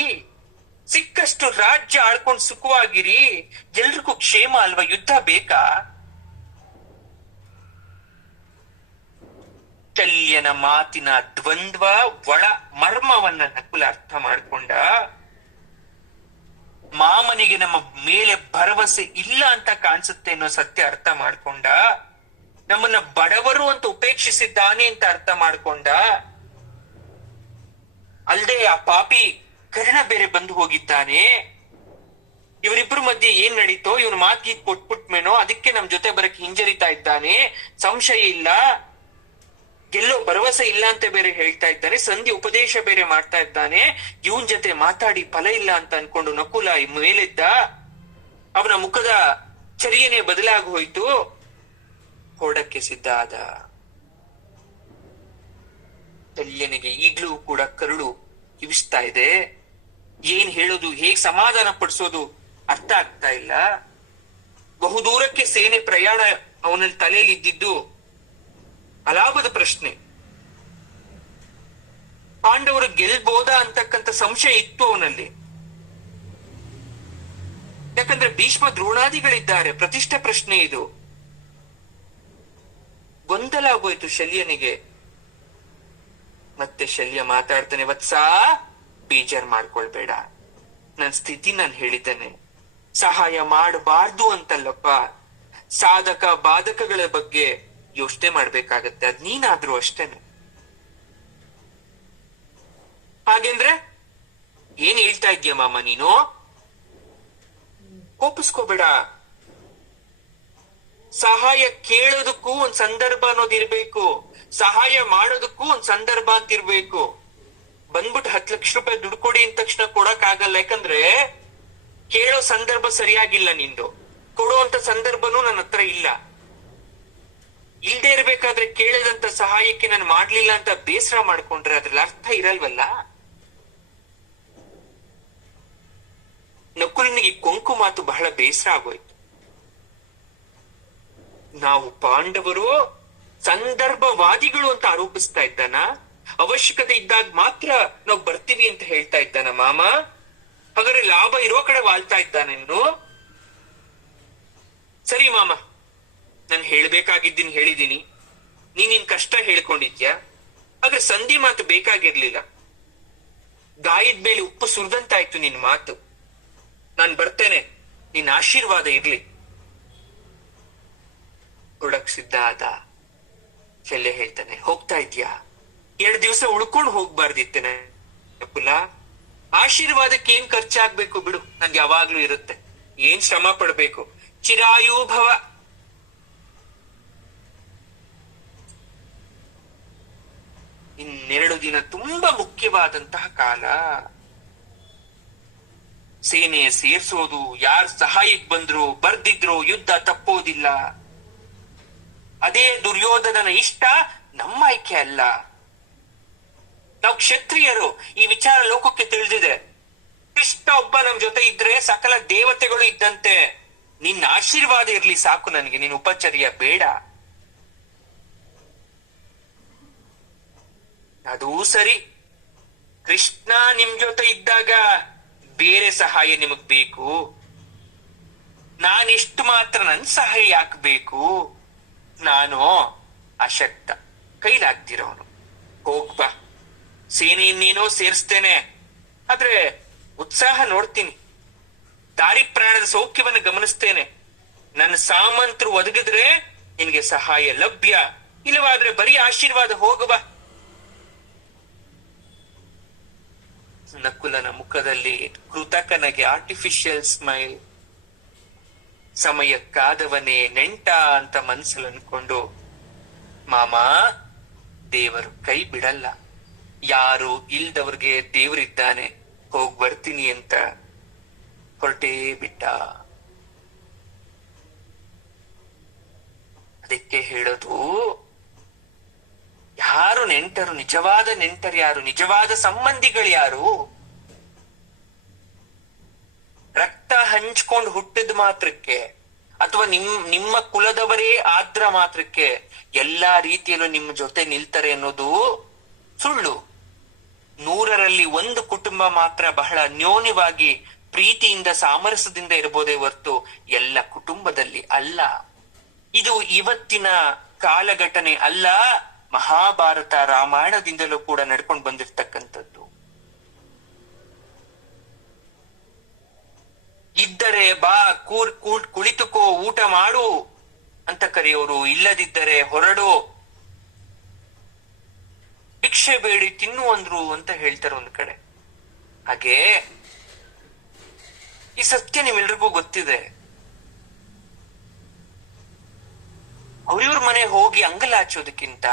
ಸಿಕ್ಕಷ್ಟು ರಾಜ್ಯ ಆಳ್ಕೊಂಡ್ ಸುಖವಾಗಿರಿ, ಎಲ್ರಿಗೂ ಕ್ಷೇಮ ಅಲ್ವಾ? ಯುದ್ಧ ಬೇಕಾ? ಶಲ್ಯನ ಮಾತಿನ ದ್ವಂದ್ವ, ಒಳ ಮರ್ಮವನ್ನ ನಕುಲ ಅರ್ಥ ಮಾಡ್ಕೊಂಡ. ಮಾಮನಿಗೆ ನಮ್ಮ ಮೇಲೆ ಭರವಸೆ ಇಲ್ಲ ಅಂತ ಕಾಣಿಸುತ್ತೆ ಅನ್ನೋ ಸತ್ಯ ಅರ್ಥ ಮಾಡ್ಕೊಂಡ. ನಮ್ಮನ್ನ ಬಡವರು ಅಂತ ಉಪೇಕ್ಷಿಸಿದ್ದಾನೆ ಅಂತ ಅರ್ಥ ಮಾಡ್ಕೊಂಡ. ಅಲ್ದೆ ಆ ಪಾಪಿ ಕರ್ಣ ಬೇರೆ ಬಂದು ಹೋಗಿದ್ದಾನೆ. ಇವರಿಬ್ಬರ ಮಧ್ಯೆ ಏನ್ ನಡೀತೋ, ಇವನ್ ಮಾತ್ಗೀತ್ ಕೊಟ್ಬಿಟ್ಮೇನೋ, ಅದಕ್ಕೆ ನಮ್ ಜೊತೆ ಬರಕ್ ಹಿಂಜರಿತಾ ಇದ್ದಾನೆ. ಸಂಶಯ ಇಲ್ಲ, ಗೆಲ್ಲೋ ಭರವಸೆ ಇಲ್ಲ ಅಂತ ಬೇರೆ ಹೇಳ್ತಾ ಇದ್ದಾನೆ. ಸಂಧಿ ಉಪದೇಶ ಬೇರೆ ಮಾಡ್ತಾ ಇದ್ದಾನೆ. ಇವನ್ ಜೊತೆ ಮಾತಾಡಿ ಫಲ ಇಲ್ಲ ಅಂತ ಅನ್ಕೊಂಡು ನಕುಲ ಮೇಲಿದ್ದ. ಅವನ ಮುಖದ ಚರ್ಯನೆ ಬದಲಾಗಿ ಹೋಯ್ತು. ಹೊರಡಕ್ಕೆ ಸಿದ್ಧ ಆದ. ಶಲ್ಯನಿಗೆ ಈಗ್ಲೂ ಕೂಡ ಕರುಳು ಕಿವಿಸ್ತಾ ಇದೆ. ಏನ್ ಹೇಳೋದು, ಹೇಗ್ ಸಮಾಧಾನ ಪಡಿಸೋದು ಅರ್ಥ ಆಗ್ತಾ ಇಲ್ಲ. ಬಹುದೂರಕ್ಕೆ ಸೇನೆ ಪ್ರಯಾಣ ಅವನಲ್ಲಿ ತಲೆಯಲ್ಲಿ ಇದ್ದಿದ್ದು ಅಲಾಭದ ಪ್ರಶ್ನೆ. ಪಾಂಡವರು ಗೆಲ್ಬೋದಾ ಅಂತಕ್ಕಂಥ ಸಂಶಯ ಇತ್ತು ಅವನಲ್ಲಿ. ಯಾಕಂದ್ರೆ ಭೀಷ್ಮ ದ್ರೋಣಾದಿಗಳಿದ್ದಾರೆ, ಪ್ರತಿಷ್ಠೆ ಪ್ರಶ್ನೆ ಇದು. ಗೊಂದಲ ಆಗೋಯ್ತು ಶಲ್ಯನಿಗೆ. ಮತ್ತೆ ಶಲ್ಯ ಮಾತಾಡ್ತಾನೆ, ವತ್ಸ ಬೇಜಾರ್ ಮಾಡ್ಕೊಳ್ಬೇಡ, ನನ್ ಸ್ಥಿತಿ ನಾನು ಹೇಳಿದ್ದೇನೆ. ಸಹಾಯ ಮಾಡಬಾರ್ದು ಅಂತಲ್ಲಪ್ಪ, ಸಾಧಕ ಬಾಧಕಗಳ ಬಗ್ಗೆ ಯೋಚನೆ ಮಾಡ್ಬೇಕಾಗತ್ತೆ. ಅದ್ ನೀನಾದ್ರೂ ಅಷ್ಟೇನೆ. ಹಾಗೆಂದ್ರೆ ಏನ್ ಹೇಳ್ತಾ ಇದ್ಯ ಮಾಮ ನೀನು? ಕೋಪಿಸ್ಕೋಬೇಡ. ಸಹಾಯ ಕೇಳೋದಕ್ಕೂ ಒಂದ್ ಸಂದರ್ಭ ಅನ್ನೋದಿರ್ಬೇಕು, ಸಹಾಯ ಮಾಡೋದಕ್ಕೂ ಒಂದ್ ಸಂದರ್ಭ ಅಂತ ಇರ್ಬೇಕು. ಬಂದ್ಬಿಟ್ಟು 10 ಲಕ್ಷ ರೂಪಾಯಿ ದುಡ್ಡು ಕೊಡಿ ಅಂದ ತಕ್ಷಣ ಕೊಡಕ್ ಆಗಲ್ಲ. ಯಾಕಂದ್ರೆ ಕೇಳೋ ಸಂದರ್ಭ ಸರಿಯಾಗಿಲ್ಲ ನಿಂದು, ಕೊಡುವಂತ ಸಂದರ್ಭನೂ ನನ್ನ ಹತ್ರ ಇಲ್ಲ. ಇಲ್ದೇ ಇರ್ಬೇಕಾದ್ರೆ ಕೇಳಿದಂತ ಸಹಾಯಕ್ಕೆ ನಾನು ಮಾಡ್ಲಿಲ್ಲ ಅಂತ ಬೇಸರ ಮಾಡ್ಕೊಂಡ್ರೆ ಅದ್ರಲ್ಲಿ ಅರ್ಥ ಇರಲ್ವಲ್ಲ. ನಕುಲನಿಗೆ ಕೊಂಕು ಮಾತು ಬಹಳ ಬೇಸರ ಆಗೋಯ್ತು. ನಾವು ಪಾಂಡವರು ಸಂದರ್ಭವಾದಿಗಳು ಅಂತ ಆರೋಪಿಸ್ತಾ ಇದ್ದಾನ? ಅವಶ್ಯಕತೆ ಇದ್ದಾಗ ಮಾತ್ರ ನಾವು ಬರ್ತೀವಿ ಅಂತ ಹೇಳ್ತಾ ಇದ್ದಾನ ಮಾಮ? ಹಾಗಾದ್ರೆ ಲಾಭ ಇರೋ ಕಡೆ ವಾಳ್ತಾ ಇದ್ದಾನೆನ್ನು? ಸರಿ ಮಾಮ, ನಾನು ಹೇಳ್ಬೇಕಾಗಿದ್ದೀನಿ ಹೇಳಿದೀನಿ, ನಿನ್ ಕಷ್ಟ ಹೇಳ್ಕೊಂಡಿದ್ಯಾ. ಆದ್ರೆ ಸಂಧಿ ಮಾತು ಬೇಕಾಗಿರ್ಲಿಲ್ಲ. ಗಾಯದ ಮೇಲೆ ಉಪ್ಪು ಸುರಿದಂತಾಯ್ತು ನಿನ್ ಮಾತು. ನಾನ್ ಬರ್ತೇನೆ, ನಿನ್ ಆಶೀರ್ವಾದ ಇರ್ಲಿ. ಕೊಡಕ್ ಸಿದ್ಧ ಆದ. ಶಲ್ಯ ಹೇಳ್ತಾನೆ, ಹೋಗ್ತಾ ಇದ್ಯಾ? 2 ದಿವಸ ಉಳ್ಕೊಂಡು ಹೋಗ್ಬಾರ್ದಿತ್ತೇನೆ ನಕುಲ. ಆಶೀರ್ವಾದಕ್ಕೆ ಏನ್ ಖರ್ಚಾಗ್ಬೇಕು ಬಿಡು, ನನ್ಗೆ ಯಾವಾಗ್ಲೂ ಇರುತ್ತೆ. ಏನ್ ಶ್ರಮ ಪಡ್ಬೇಕು. ಚಿರಾಯು ಭವ. ಇನ್ನೆರಡು ದಿನ ತುಂಬಾ ಮುಖ್ಯವಾದಂತಹ ಕಾಲ. ಸೇನೆ ಸೇರ್ಸೋದು, ಯಾರ್ ಸಹಾಯಕ್ ಬಂದ್ರು ಬರ್ದಿದ್ರು ಯುದ್ಧ ತಪ್ಪೋದಿಲ್ಲ. ಅದೇ ದುರ್ಯೋಧನನ ಇಷ್ಟ, ನಮ್ಮ ಆಯ್ಕೆ ಅಲ್ಲ. ನಾವು ಕ್ಷತ್ರಿಯರು, ಈ ವಿಚಾರ ಲೋಕಕ್ಕೆ ತಿಳಿದಿದೆ. ಕೃಷ್ಣ ಒಬ್ಬ ನಮ್ ಜೊತೆ ಇದ್ರೆ ಸಕಲ ದೇವತೆಗಳು ಇದ್ದಂತೆ. ನಿನ್ನ ಆಶೀರ್ವಾದ ಇರ್ಲಿ ಸಾಕು ನನಗೆ, ನಿನ್ನ ಉಪಚರ್ಯ ಬೇಡ. ಅದೂ ಸರಿ, ಕೃಷ್ಣ ನಿಮ್ ಜೊತೆ ಇದ್ದಾಗ ಬೇರೆ ಸಹಾಯ ನಿಮಗ್ ಬೇಕು. ನಾನೆಷ್ಟು ಮಾತ್ರ ನನ್ ಸಹಾಯ ಯಾಕೆ ಬೇಕು? ನಾನು ಅಶಕ್ತ, ಕೈಲಾಗ್ತಿರೋನು. ಹೋಗ್ಬಾ, ಸೇನೆ ಇನ್ನೇನೋ ಸೇರಿಸ್ತೇನೆ, ಆದ್ರೆ ಉತ್ಸಾಹ ನೋಡ್ತೀನಿ. ದಾರಿ ಪ್ರಾಣದ ಸೌಖ್ಯವನ್ನು ಗಮನಿಸ್ತೇನೆ. ನನ್ನ ಸಾಮಂತರು ಒದಗಿದ್ರೆ ನಿನ್ಗೆ ಸಹಾಯ ಲಭ್ಯ, ಇಲ್ಲವಾದ್ರೆ ಬರೀ ಆಶೀರ್ವಾದ. ಹೋಗಬಾ. ನಕುಲನ ಮುಖದಲ್ಲಿ ಕೃತಕನಿಗೆ ಆರ್ಟಿಫಿಷಿಯಲ್ ಸ್ಮೈಲ್. ಸಮಯಕ್ಕಾದವನೇ ನೆಂಟ ಅಂತ ಮನ್ಸಲ್ಲಿ ಅನ್ಕೊಂಡು, ಮಾಮ, ದೇವರು ಕೈ ಬಿಡಲ್ಲ, ಯಾರು ಇಲ್ದವ್ರಿಗೆ ದೇವರಿದ್ದಾನೆ, ಹೋಗ್ ಬರ್ತೀನಿ ಅಂತ ಹೊರಟೇ ಬಿಟ್ಟ. ಅದಕ್ಕೆ ಹೇಳೋದು, ಯಾರು ನೆಂಟರು, ನಿಜವಾದ ನೆಂಟರು ಯಾರು, ನಿಜವಾದ ಸಂಬಂಧಿಗಳು ಯಾರು? ರಕ್ತ ಹಂಚ್ಕೊಂಡು ಹುಟ್ಟಿದ ಮಾತ್ರಕ್ಕೆ ಅಥವಾ ನಿಮ್ಮ ಕುಲದವರೇ ಆದ್ರ ಮಾತ್ರಕ್ಕೆ ಎಲ್ಲಾ ರೀತಿಯಲ್ಲೂ ನಿಮ್ಮ ಜೊತೆ ನಿಲ್ತಾರೆ ಅನ್ನೋದು ಸುಳ್ಳು. 100ರಲ್ಲಿ 1 ಕುಟುಂಬ ಮಾತ್ರ ಬಹಳ ಅನ್ಯೋನ್ಯವಾಗಿ ಪ್ರೀತಿಯಿಂದ ಸಾಮರಸ್ಯದಿಂದ ಇರಬಹುದೇ ಹೊರತು ಎಲ್ಲ ಕುಟುಂಬದಲ್ಲಿ ಅಲ್ಲ. ಇದು ಇವತ್ತಿನ ಕಾಲಘಟನೆ ಅಲ್ಲ, ಮಹಾಭಾರತ ರಾಮಾಯಣದಿಂದಲೂ ಕೂಡ ನಡ್ಕೊಂಡು ಬಂದಿರ್ತಕ್ಕಂಥದ್ದು. ಇದ್ದರೆ ಬಾ, ಕುಳಿತುಕೋ, ಊಟ ಮಾಡು ಅಂತ ಕರೆಯೋರು, ಇಲ್ಲದಿದ್ದರೆ ಹೊರಡು, ಭಿಕ್ಷೆ ಬೇಡಿ ತಿನ್ನು ಅಂದ್ರು ಅಂತ ಹೇಳ್ತಾರೆ ಒಂದ್ ಕಡೆ. ಹಾಗೆ ಈ ಸತ್ಯ ನಿಮ್ಮೆಲ್ರಿಗೂ ಗೊತ್ತಿದೆ. ಅವ್ರಿವ್ರ ಮನೆ ಹೋಗಿ ಅಂಗಲಾಚೋದಕ್ಕಿಂತ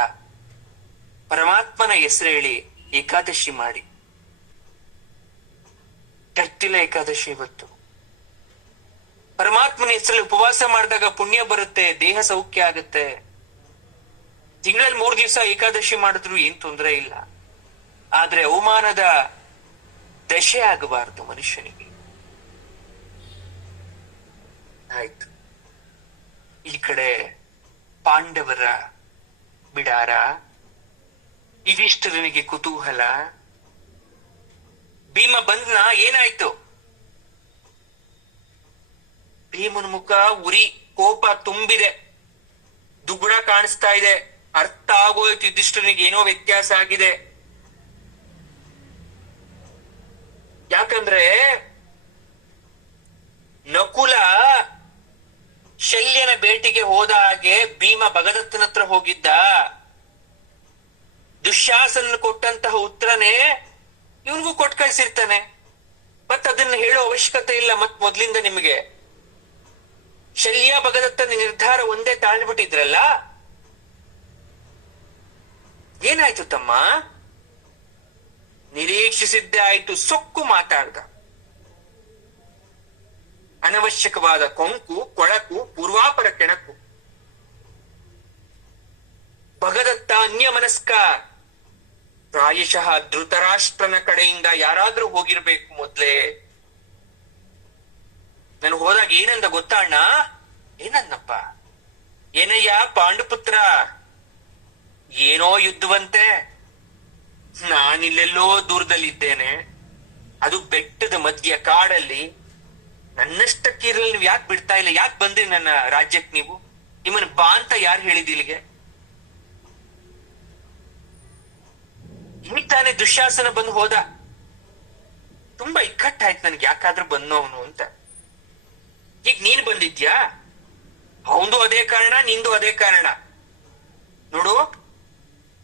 ಪರಮಾತ್ಮನ ಹೆಸರು ಹೇಳಿ ಏಕಾದಶಿ ಮಾಡಿ. ಚರ್ಚಿಲ ಏಕಾದಶಿ ಇವತ್ತು. ಪರಮಾತ್ಮನ ಹೆಸರಲ್ಲಿ ಉಪವಾಸ ಮಾಡಿದಾಗ ಪುಣ್ಯ ಬರುತ್ತೆ, ದೇಹ ಸೌಖ್ಯ ಆಗುತ್ತೆ. ತಿಂಗಳಲ್ಲಿ 3 ದಿವಸ ಏಕಾದಶಿ ಮಾಡಿದ್ರು ಏನ್ ತೊಂದರೆ ಇಲ್ಲ. ಆದ್ರೆ ಅವಮಾನದ ದಶೆ ಆಗಬಾರದು ಮನುಷ್ಯನಿಗೆ. ಆಯ್ತು, ಈ ಕಡೆ ಪಾಂಡವರ ಬಿಡಾರ, ಯುಧಿಷ್ಠಿರನಿಗೆ ಕುತೂಹಲ. ಭೀಮ ಬಂದ್ನ, ಏನಾಯ್ತು? ಭೀಮನ ಮುಖ ಉರಿ, ಕೋಪ ತುಂಬಿದೆ, ದುಗುಡ ಕಾಣಿಸ್ತಾ ಇದೆ. ಅರ್ಥ ಆಗೋಯ್ತು ಯುಧಿಷ್ಠಿರನಿಗೆ ಏನೋ ವ್ಯತ್ಯಾಸ ಆಗಿದೆ. ಯಾಕಂದ್ರೆ ನಕುಲ ಶಲ್ಯನ ಬೇಟೆಗೆ ಹೋದ ಹಾಗೆ ಭೀಮ ಭಗದತ್ತನ ಹತ್ರ ಹೋಗಿದ್ದ. ದುಶ್ಯಾಸನ ಕೊಟ್ಟಂತಹ ಉತ್ತರನೇ ಇವನ್ಗೂ ಕೊಟ್ಟು ಕಳ್ಸಿರ್ತಾನೆ. ಮತ್ ಅದನ್ನ ಹೇಳೋ ಅವಶ್ಯಕತೆ ಇಲ್ಲ. ಮತ್ ಮೊದ್ಲಿಂದ ನಿಮಗೆ ಶಲ್ಯ ಭಗದತ್ತನ ನಿರ್ಧಾರ ಒಂದೇ ತಾಳ್ಬಿಟ್ಟಿದ್ರಲ್ಲ. ಏನಾಯ್ತು ತಮ್ಮ? ನಿರೀಕ್ಷಿಸಿದ್ದೇ ಆಯ್ತು. ಸೊಕ್ಕು ಮಾತಾಡ್ದ. ಅನವಶ್ಯಕವಾದ ಕೊಂಕು, ಕೊಳಕು, ಪೂರ್ವಾಪರ ಕೆಣಕು. ಭಗದತ್ತ ಅನ್ಯಮನಸ್ಕ. ಪ್ರಾಯಶಃ ಧೃತರಾಷ್ಟ್ರನ ಕಡೆಯಿಂದ ಯಾರಾದ್ರೂ ಹೋಗಿರ್ಬೇಕು ಮೊದ್ಲೇ. ನಾನು ಹೋದಾಗ ಏನಂದ ಗೊತ್ತಾಣ್ಣ? ಏನನ್ನಪ್ಪ? ಏನಯ್ಯ ಪಾಂಡುಪುತ್ರ, ಏನೋ ಯುದ್ಧವಂತೆ, ನಾನಿಲ್ಲೆಲ್ಲೋ ದೂರದಲ್ಲಿದ್ದೇನೆ, ಅದು ಬೆಟ್ಟದ ಮಧ್ಯ ಕಾಡಲ್ಲಿ. ನನ್ನಷ್ಟಕ್ಕಿರಲು ನೀವು ಯಾಕೆ ಬಿಡ್ತಾ ಇಲ್ಲ? ಯಾಕೆ ಬಂದ್ರಿ ನನ್ನ ರಾಜ್ಯಕ್ಕೆ? ನೀವು ನಿಮ್ಮನ್ನ ಬಾ ಅಂತ ಯಾರು ಹೇಳಿದಿಲ್ಲಿಗೆ? ಈಗ ತಾನೇ ದುಶ್ಯಾಸನ ಬಂದು ಹೋದ. ತುಂಬಾ ಇಕ್ಕಟ್ಟಾಯ್ತು ನನ್ಗೆ, ಯಾಕಾದ್ರೂ ಬಂದು ಅವನು ಅಂತ. ಈಗ ನೀನ್ ಬಂದಿದ್ಯಾ? ಅವಂದು ಅದೇ ಕಾರಣ, ನಿಂದು ಅದೇ ಕಾರಣ. ನೋಡು,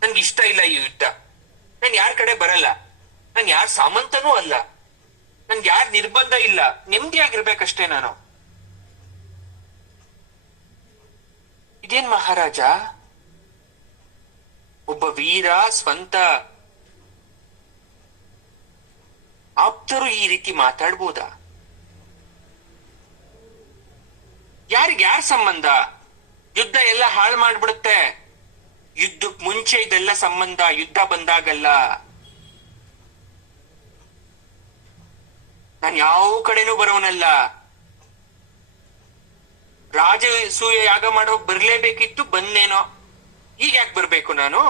ನನ್ಗೆ ಇಷ್ಟ ಇಲ್ಲ ಈ ಯುದ್ಧ. ನಾನು ಯಾರ ಕಡೆ ಬರಲ್ಲ. ನಾನು ಯಾರ ಸಾಮಂತನೂ ಅಲ್ಲ. ನನ್ಗೆ ಯಾರ ನಿರ್ಬಂಧ ಇಲ್ಲ. ನೆಮ್ಮದಿಯಾಗಿರ್ಬೇಕಷ್ಟೇ ನಾನು. ಇದೇನ್ ಮಹಾರಾಜ, ಒಬ್ಬ ವೀರ, ಸ್ವಂತ ಆಪ್ತರು ಈ ರೀತಿ ಮಾತಾಡ್ಬೋದಾ? ಯಾರ್ ಸಂಬಂಧ? ಯುದ್ಧ ಎಲ್ಲ ಹಾಳು ಮಾಡ್ಬಿಡುತ್ತೆ. ಯುದ್ಧಕ್ ಮುಂಚೆ ಇದೆಲ್ಲ ಸಂಬಂಧ, ಯುದ್ಧ ಬಂದಾಗಲ್ಲ. ನಾನು ಯಾವ ಕಡೆನೂ ಬರೋನಲ್ಲ. ರಾಜಸೂಯ ಯಾಗ ಮಾಡೋಕ್ ಬರ್ಲೇಬೇಕಿತ್ತು, ಬಂದೇನೋ. ಈಗ ಯಾಕೆ ಬರ್ಬೇಕು ನಾನು?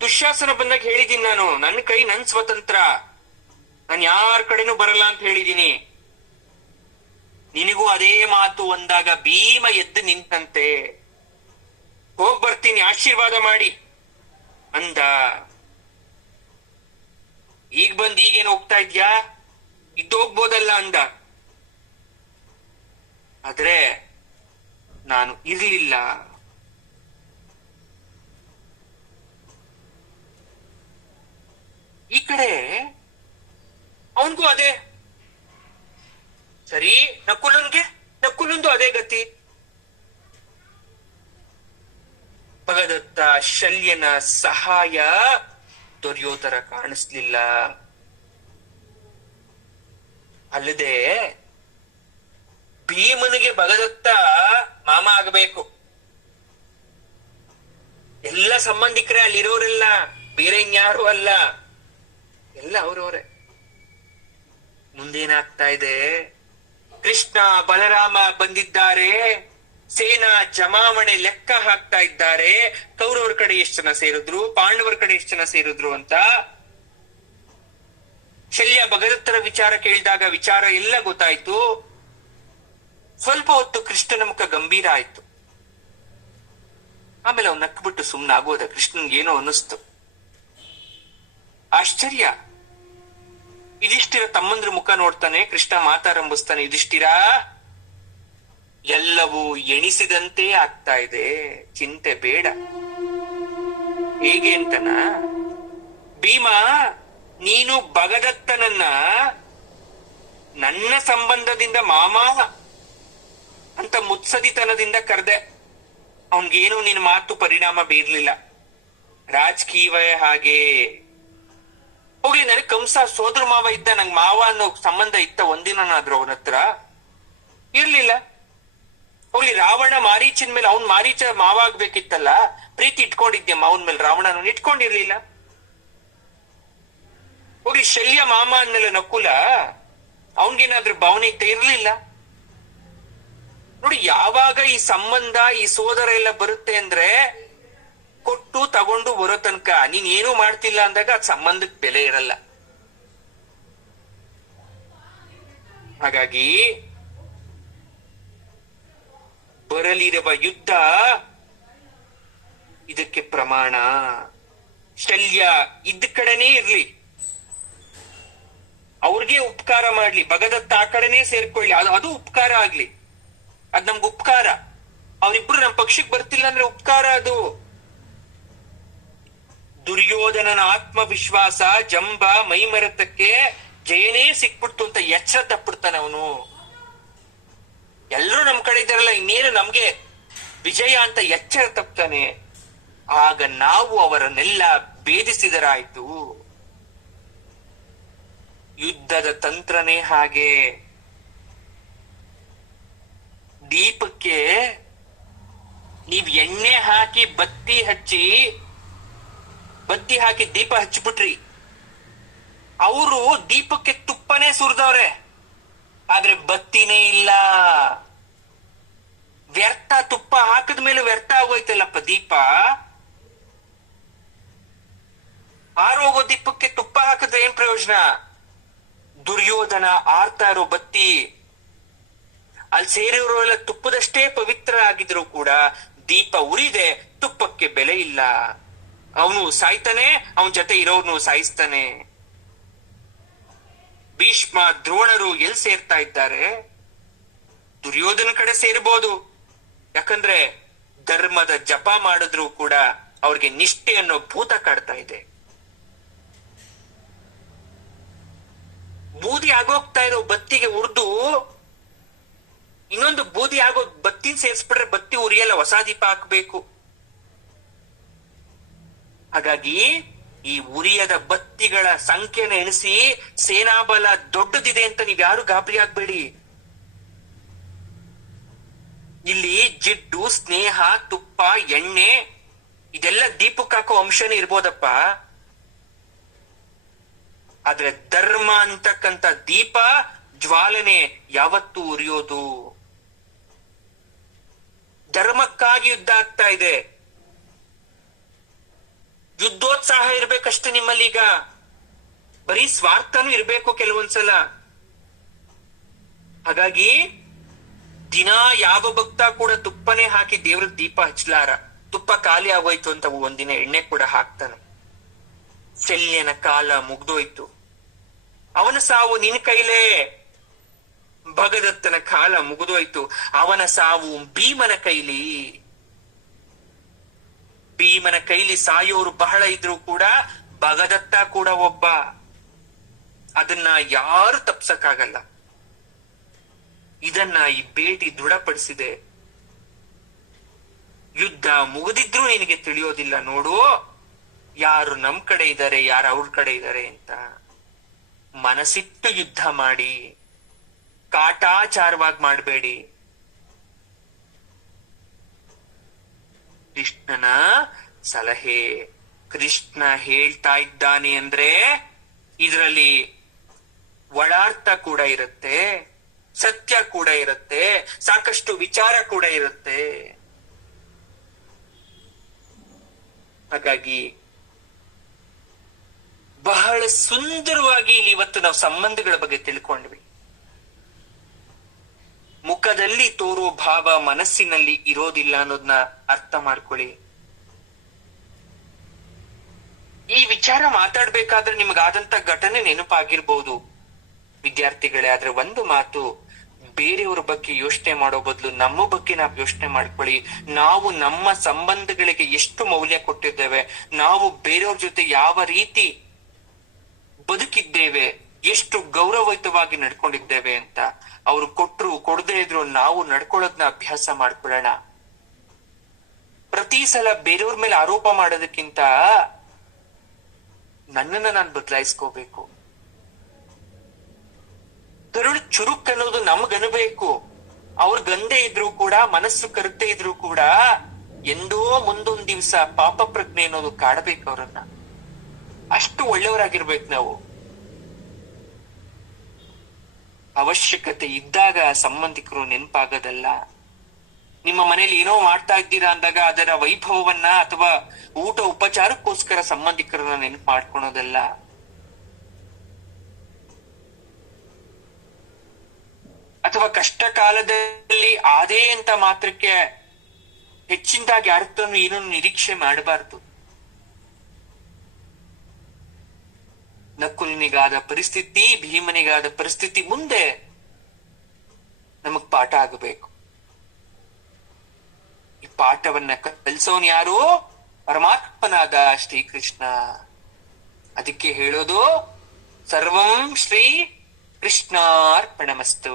ದುಶ್ಯಾಸನ ಬಂದಾಗ ಹೇಳಿದೀನಿ ನಾನು, ನನ್ನ ಕೈ ನನ್ ಸ್ವತಂತ್ರ, ನಾನು ಯಾರ ಕಡೆನೂ ಬರಲ್ಲ ಅಂತ ಹೇಳಿದೀನಿ. ನಿನಗೂ ಅದೇ ಮಾತು ಅಂದಾಗ ಭೀಮ ಎದ್ದು ನಿಂತಂತೆ. ಹೋಗ್ ಬರ್ತೀನಿ, ಆಶೀರ್ವಾದ ಮಾಡಿ ಅಂದ. ಈಗ ಬಂದ್ ಈಗೇನು ಹೋಗ್ತಾ ಇದ್ಯಾ, ಇದ್ದೋಗ್ಬೋದಲ್ಲ ಅಂದ. ಆದ್ರೆ ನಾನು ಇರ್ಲಿಲ್ಲ. ಈ ಕಡೆ ಅವನ್ಗೂ ಅದೇ ಸರಿ, ನಕುಲಂದು ಅದೇ ಗತಿ. ಭಗದತ್ತ ಶಲ್ಯನ ಸಹಾಯ ದೊರೆಯೋತರ ಕಾಣಿಸ್ಲಿಲ್ಲ. ಅಲ್ಲದೆ ಭೀಮನಿಗೆ ಭಗದತ್ತ ಮಾಮ ಆಗಬೇಕು. ಎಲ್ಲ ಸಂಬಂಧಿಕರೇ ಅಲ್ಲಿರೋರೆಲ್ಲ, ಬೇರೆ ಇನ್ಯಾರು ಅಲ್ಲ, ಎಲ್ಲ ಅವ್ರವ್ರೆ. ಮುಂದೇನಾಗ್ತಾ ಇದೆ? ಕೃಷ್ಣ ಬಲರಾಮ ಬಂದಿದ್ದಾರೆ, ಸೇನಾ ಜಮಾವಣೆ ಲೆಕ್ಕ ಹಾಕ್ತಾ ಇದ್ದಾರೆ. ಕೌರವರ ಕಡೆ ಎಷ್ಟು ಜನ ಸೇರಿದ್ರು, ಪಾಂಡವರ ಕಡೆ ಎಷ್ಟು ಜನ ಸೇರಿದ್ರು ಅಂತ. ಶಲ್ಯ ಭಗದತ್ತರ ವಿಚಾರ ಕೇಳಿದಾಗ ವಿಚಾರ ಎಲ್ಲ ಗೊತ್ತಾಯ್ತು. ಸ್ವಲ್ಪ ಹೊತ್ತು ಕೃಷ್ಣನ ಮುಖ ಗಂಭೀರ ಆಯ್ತು. ಆಮೇಲೆ ಅವ್ನು ನಕ್ಬಿಟ್ಟು ಸುಮ್ನಾಗೋದ. ಕೃಷ್ಣನ್ಗೇನೋ ಅನ್ನಿಸ್ತು. ಆಶ್ಚರ್ಯ. ಯುಧಿಷ್ಠಿರ ತಮ್ಮಂದ್ರ ಮುಖ ನೋಡ್ತಾನೆ. ಕೃಷ್ಣ ಮಾತಾರಂಭಿಸ್ತಾನೆ. ಯುಧಿಷ್ಠಿರ, ಎಲ್ಲವೂ ಎಣಿಸಿದಂತೆ ಆಗ್ತಾ ಇದೆ, ಚಿಂತೆ ಬೇಡ. ಹೇಗೆ ಅಂತನ? ಭೀಮ, ನೀನು ಭಗದತ್ತನನ್ನ ನನ್ನ ಸಂಬಂಧದಿಂದ ಮಾಮ ಅಂತ ಮುತ್ಸದಿತನದಿಂದ ಕರೆದೆ. ಅವನ್ಗೇನು ನಿನ್ನ ಮಾತು ಪರಿಣಾಮ ಬೀರ್ಲಿಲ್ಲ. ರಾಜಕೀಯವೇ ಹಾಗೆ. ಹೋಗ್ಲಿ, ನನಗೆ ಕಂಸ ಸೋದರ ಮಾವ ಇದ್ದ, ನಂಗೆ ಮಾವ ಅನ್ನೋ ಸಂಬಂಧ ಇತ್ತ ಒಂದಿನಾದ್ರೂ ಅವನ ಹತ್ರ? ಇರ್ಲಿಲ್ಲ. ಹೋಗ್ಲಿ, ರಾವಣ ಮಾರೀಚನ್ ಮೇಲೆ, ಅವ್ನ್ ಮಾರೀಚ ಮಾವ ಆಗ್ಬೇಕಿತ್ತಲ್ಲ, ಪ್ರೀತಿ ಇಟ್ಕೊಂಡಿದ್ಯಮ್ಮ ಅವನ ಮೇಲೆ, ರಾವಣನ ಇಟ್ಕೊಂಡಿರ್ಲಿಲ್ಲ. ಹೋಗ್ಲಿ, ಶಲ್ಯ ಮಾಮ ಅಂದ್ಮೇಲೆ ನಕುಲ, ಅವನ್ಗೇನಾದ್ರೂ ಭಾವನೆ ಇತ್ತ? ಇರ್ಲಿಲ್ಲ. ನೋಡಿ, ಯಾವಾಗ ಈ ಸಂಬಂಧ, ಈ ಸೋದರ ಎಲ್ಲ ಬರುತ್ತೆ ಅಂದ್ರೆ ಕೊಟ್ಟು ತಗೊಂಡು ಬರೋ ತನಕ. ನೀನ್ ಏನು ಮಾಡ್ತಿಲ್ಲ ಅಂದಾಗ ಅದ್ ಸಂಬಂಧಕ್ಕೆ ಬೆಲೆ ಇರಲ್ಲ. ಹಾಗಾಗಿ ಬರಲಿರುವ ಯುದ್ಧ ಇದಕ್ಕೆ ಪ್ರಮಾಣ. ಶಲ್ಯ ಇದ್ದ ಕಡೆನೇ ಇರ್ಲಿ, ಅವ್ರಿಗೆ ಉಪಕಾರ ಮಾಡ್ಲಿ. ಭಗದತ್ತ ಆ ಕಡೆನೇ ಸೇರ್ಕೊಳ್ಳಿ, ಅದು ಉಪಕಾರ ಆಗ್ಲಿ. ಅದ್ ನಮ್ಗೆ ಉಪಕಾರ. ಅವರಿಬ್ರು ನಮ್ ಪಕ್ಷಕ್ಕೆ ಬರ್ತಿಲ್ಲ ಅಂದ್ರೆ ಉಪಕಾರ ಅದು. ದುರ್ಯೋಧನನ ಆತ್ಮವಿಶ್ವಾಸ, ಜಂಬ, ಮೈಮರೆತಕ್ಕೆ ಜಯನೇ ಸಿಕ್ಬಿಡ್ತು ಅಂತ ಎಚ್ಚರ ತಪ್ಪಿಡ್ತಾನೆ ಅವನು. ಎಲ್ರೂ ನಮ್ ಕಡೆ ಇದ್ದಾರಲ್ಲ, ಇನ್ನೇನು ನಮ್ಗೆ ವಿಜಯ ಅಂತ ಎಚ್ಚರ ತಪ್ತಾನೆ. ಆಗ ನಾವು ಅವರನ್ನೆಲ್ಲ ಭೇದಿಸಿದರಾಯ್ತು. ಯುದ್ಧದ ತಂತ್ರನೇ ಹಾಗೆ. ದೀಪಕ್ಕೆ ನೀವ್ ಎಣ್ಣೆ ಹಾಕಿ ಬತ್ತಿ ಹಾಕಿ ದೀಪ ಹಚ್ಬಿಟ್ರಿ. ಅವರು ದೀಪಕ್ಕೆ ತುಪ್ಪನೇ ಸುರಿದವ್ರೆ, ಆದ್ರೆ ಬತ್ತಿನೇ ಇಲ್ಲ. ವ್ಯರ್ಥ. ತುಪ್ಪ ಹಾಕಿದ ಮೇಲೆ ವ್ಯರ್ಥ ಆಗೋಯ್ತಲ್ಲಪ್ಪ ದೀಪ. ಆರೋಗೋ ದೀಪಕ್ಕೆ ತುಪ್ಪ ಹಾಕಿದ್ರೆ ಏನ್ ಪ್ರಯೋಜನ? ದುರ್ಯೋಧನ ಆರ್ತಾ ಇರೋ ಬತ್ತಿ, ಅಲ್ಲಿ ಸೇರಿರೋರೆಲ್ಲ ತುಪ್ಪದಷ್ಟೇ ಪವಿತ್ರ ಆಗಿದ್ರು ಕೂಡ ದೀಪ ಉರಿದೆ, ತುಪ್ಪಕ್ಕೆ ಬೆಲೆ ಇಲ್ಲ. ಅವನು ಸಾಯ್ತಾನೆ, ಅವನ ಜೊತೆ ಇರೋರ್ನು ಸಾಯಿಸ್ತಾನೆ. ಭೀಷ್ಮ ದ್ರೋಣರು ಎಲ್ಲಿ ಸೇರ್ತಾ ಇದ್ದಾರೆ? ದುರ್ಯೋಧನ ಕಡೆ ಸೇರ್ಬೋದು. ಯಾಕಂದ್ರೆ ಧರ್ಮದ ಜಪ ಮಾಡಿದ್ರು ಕೂಡ ಅವ್ರಿಗೆ ನಿಷ್ಠೆ ಅನ್ನೋ ಭೂತ ಕಾಡ್ತಾ ಇದೆ. ಬೂದಿ ಆಗೋಗ್ತಾ ಇರೋ ಬತ್ತಿಗೆ ಉರ್ದು ಇನ್ನೊಂದು ಬೂದಿ ಆಗೋ ಬತ್ತಿನ ಸೇರಿಸ್ಬಿಟ್ರೆ ಬತ್ತಿ ಉರಿಯಲ್ಲ, ಹೊಸ ದೀಪ ಹಾಕ್ಬೇಕು. ಹಾಗಾಗಿ ಈ ಉರಿಯದ ಬತ್ತಿಗಳ ಸಂಖ್ಯೆನ ಎಣಿಸಿ ಸೇನಾಬಲ ದೊಡ್ಡದಿದೆ ಅಂತ ನೀವ್ ಯಾರು ಗಾಬರಿ ಆಗ್ಬೇಡಿ. ಇಲ್ಲಿ ಜಿಡ್ಡು, ಸ್ನೇಹ, ತುಪ್ಪ, ಎಣ್ಣೆ ಇದೆಲ್ಲ ದೀಪಕ್ಕೆ ಹಾಕೋ ಅಂಶನೇ ಇರ್ಬೋದಪ್ಪ. ಆದ್ರೆ ಧರ್ಮ ಅಂತಕ್ಕಂಥ ದೀಪ ಜ್ವಾಲನೆ ಯಾವತ್ತೂ ಉರಿಯೋದು. ಧರ್ಮಕ್ಕಾಗಿ ಯುದ್ಧ ಆಗ್ತಾ ಇದೆ. ಯುದ್ಧೋತ್ಸಾಹ ಇರ್ಬೇಕಷ್ಟೇ ನಿಮ್ಮಲ್ಲೀಗ. ಬರೀ ಸ್ವಾರ್ಥನೂ ಇರ್ಬೇಕು ಕೆಲವೊಂದ್ಸಲ. ಹಾಗಾಗಿ ದಿನಾ ಯಾವ ಭಕ್ತ ಕೂಡ ತುಪ್ಪನೇ ಹಾಕಿ ದೇವ್ರ ದೀಪ ಹಚ್ಲಾರ. ತುಪ್ಪ ಖಾಲಿ ಆಗೋಯ್ತು ಅಂತ ಒಂದಿನ ಎಣ್ಣೆ ಕೂಡ ಹಾಕ್ತಾನೆ. ಶಲ್ಯನ ಕಾಲ ಮುಗ್ದೋಯ್ತು, ಅವನ ಸಾವು ನಿನ್ ಕೈಲೇ. ಭಗದತ್ತನ ಕಾಲ ಮುಗಿದೋಯ್ತು, ಅವನ ಸಾವು ಭೀಮನ ಕೈಲಿ. ಭೀಮನ ಕೈಲಿ ಸಾಯೋರು ಬಹಳ ಇದ್ರು ಕೂಡ ಭಗದತ್ತ ಕೂಡ ಒಬ್ಬ. ಅದನ್ನ ಯಾರು ತಪ್ಸಕ್ಕಾಗಲ್ಲ. ಇದನ್ನ ಈ ಭೇಟಿ ದೃಢಪಡಿಸಿದೆ. ಯುದ್ಧ ಮುಗಿದಿದ್ರೂ ನಿನಗೆ ತಿಳಿಯೋದಿಲ್ಲ ನೋಡು, ಯಾರು ನಮ್ ಕಡೆ ಇದ್ದಾರೆ, ಯಾರು ಅವ್ರ ಕಡೆ ಇದ್ದಾರೆ ಅಂತ. ಮನಸ್ಸಿಟ್ಟು ಯುದ್ಧ ಮಾಡಿ, ಕಾಟಾಚಾರವಾಗಿ ಮಾಡಬೇಡಿ. ಕೃಷ್ಣನ ಸಲಹೆ. ಕೃಷ್ಣ ಹೇಳ್ತಾ ಇದ್ದಾನೆ ಅಂದ್ರೆ ಇದರಲ್ಲಿ ಒಳಾರ್ಥ ಕೂಡ ಇರುತ್ತೆ, ಸತ್ಯ ಕೂಡ ಇರುತ್ತೆ, ಸಾಕಷ್ಟು ವಿಚಾರ ಕೂಡ ಇರುತ್ತೆ. ಹಾಗಾಗಿ ಬಹಳ ಸುಂದರವಾಗಿ ಇಲ್ಲಿ ಇವತ್ತು ನಾವು ಸಂಬಂಧಗಳ ಬಗ್ಗೆ ತಿಳ್ಕೊಂಡ್ವಿ. ಮುಖದಲ್ಲಿ ತೋರೋ ಭಾವ ಮನಸ್ಸಿನಲ್ಲಿ ಇರೋದಿಲ್ಲ ಅನ್ನೋದನ್ನ ಅರ್ಥ ಮಾಡ್ಕೊಳ್ಳಿ. ಈ ವಿಚಾರ ಮಾತಾಡ್ಬೇಕಾದ್ರೆ ನಿಮಗಾದಂತ ಘಟನೆ ನೆನಪಾಗಿರ್ಬಹುದು ವಿದ್ಯಾರ್ಥಿಗಳೇ. ಆದ್ರೆ ಒಂದು ಮಾತು, ಬೇರೆಯವ್ರ ಬಗ್ಗೆ ಯೋಚನೆ ಮಾಡೋ ಬದಲು ನಮ್ಮ ಬಗ್ಗೆ ನಾವು ಯೋಚನೆ ಮಾಡ್ಕೊಳ್ಳಿ. ನಾವು ನಮ್ಮ ಸಂಬಂಧಗಳಿಗೆ ಎಷ್ಟು ಮೌಲ್ಯ ಕೊಟ್ಟಿದ್ದೇವೆ, ನಾವು ಬೇರೆಯವ್ರ ಜೊತೆ ಯಾವ ರೀತಿ ಬದುಕಿದ್ದೇವೆ, ಎಷ್ಟು ಗೌರವಯುತವಾಗಿ ನಡ್ಕೊಂಡಿದ್ದೇವೆ ಅಂತ. ಅವ್ರು ಕೊಟ್ರು ಕೊಡದೇ ಇದ್ರು ನಾವು ನಡ್ಕೊಳ್ಳೋದನ್ನ ಅಭ್ಯಾಸ ಮಾಡ್ಕೊಳ್ಳೋಣ. ಪ್ರತಿ ಸಲ ಬೇರೆಯವ್ರ ಮೇಲೆ ಆರೋಪ ಮಾಡೋದಕ್ಕಿಂತ ನನ್ನನ್ನ ನಾನು ಬದಲಾಯಿಸ್ಕೋಬೇಕು. ಕರುಳು ಚುರುಕ್ ಅನ್ನೋದು ನಮ್ಗನ್ಬೇಕು. ಅವ್ರ ಗಂದೆ ಇದ್ರು ಕೂಡ, ಮನಸ್ಸು ಕರುತೆ ಇದ್ರು ಕೂಡ ಎಂದೋ ಮುಂದೊಂದ್ ದಿವ್ಸ ಪಾಪ ಪ್ರಜ್ಞೆ ಅನ್ನೋದು ಕಾಡಬೇಕು ಅವ್ರನ್ನ. ಅಷ್ಟು ಒಳ್ಳೆಯವರಾಗಿರ್ಬೇಕು ನಾವು. ಅವಶ್ಯಕತೆ ಇದ್ದಾಗ ಸಂಬಂಧಿಕರು ನೆನಪಾಗೋದಲ್ಲ. ನಿಮ್ಮ ಮನೇಲಿ ಏನೋ ಮಾಡ್ತಾ ಇದ್ದೀರಾ ಅಂದಾಗ ಅದರ ವೈಭವವನ್ನ ಅಥವಾ ಊಟ ಉಪಚಾರಕ್ಕೋಸ್ಕರ ಸಂಬಂಧಿಕರನ್ನ ನೆನಪು ಮಾಡ್ಕೊಳೋದಲ್ಲ. ಅಥವಾ ಕಷ್ಟ ಕಾಲದಲ್ಲಿ ಆದೇ ಅಂತ ಮಾತ್ರಕ್ಕೆ ಹೆಚ್ಚಿನದಾಗಿ ಯಾರತ್ರನು ಏನನ್ನು ನಿರೀಕ್ಷೆ ಮಾಡಬಾರ್ದು. ನಕುಲನಿಗಾದ ಪರಿಸ್ಥಿತಿ, ಭೀಮನಿಗಾದ ಪರಿಸ್ಥಿತಿ ಮುಂದೆ ನಮಗ್ ಪಾಠ ಆಗಬೇಕು. ಈ ಪಾಠವನ್ನ ಕಲಿಸೋನ್ ಯಾರು? ಪರಮಾತ್ಮನಾದ ಶ್ರೀಕೃಷ್ಣ. ಅದಕ್ಕೆ ಹೇಳೋದು ಸರ್ವಂ ಶ್ರೀ ಕೃಷ್ಣಾರ್ಪಣಮಸ್ತು.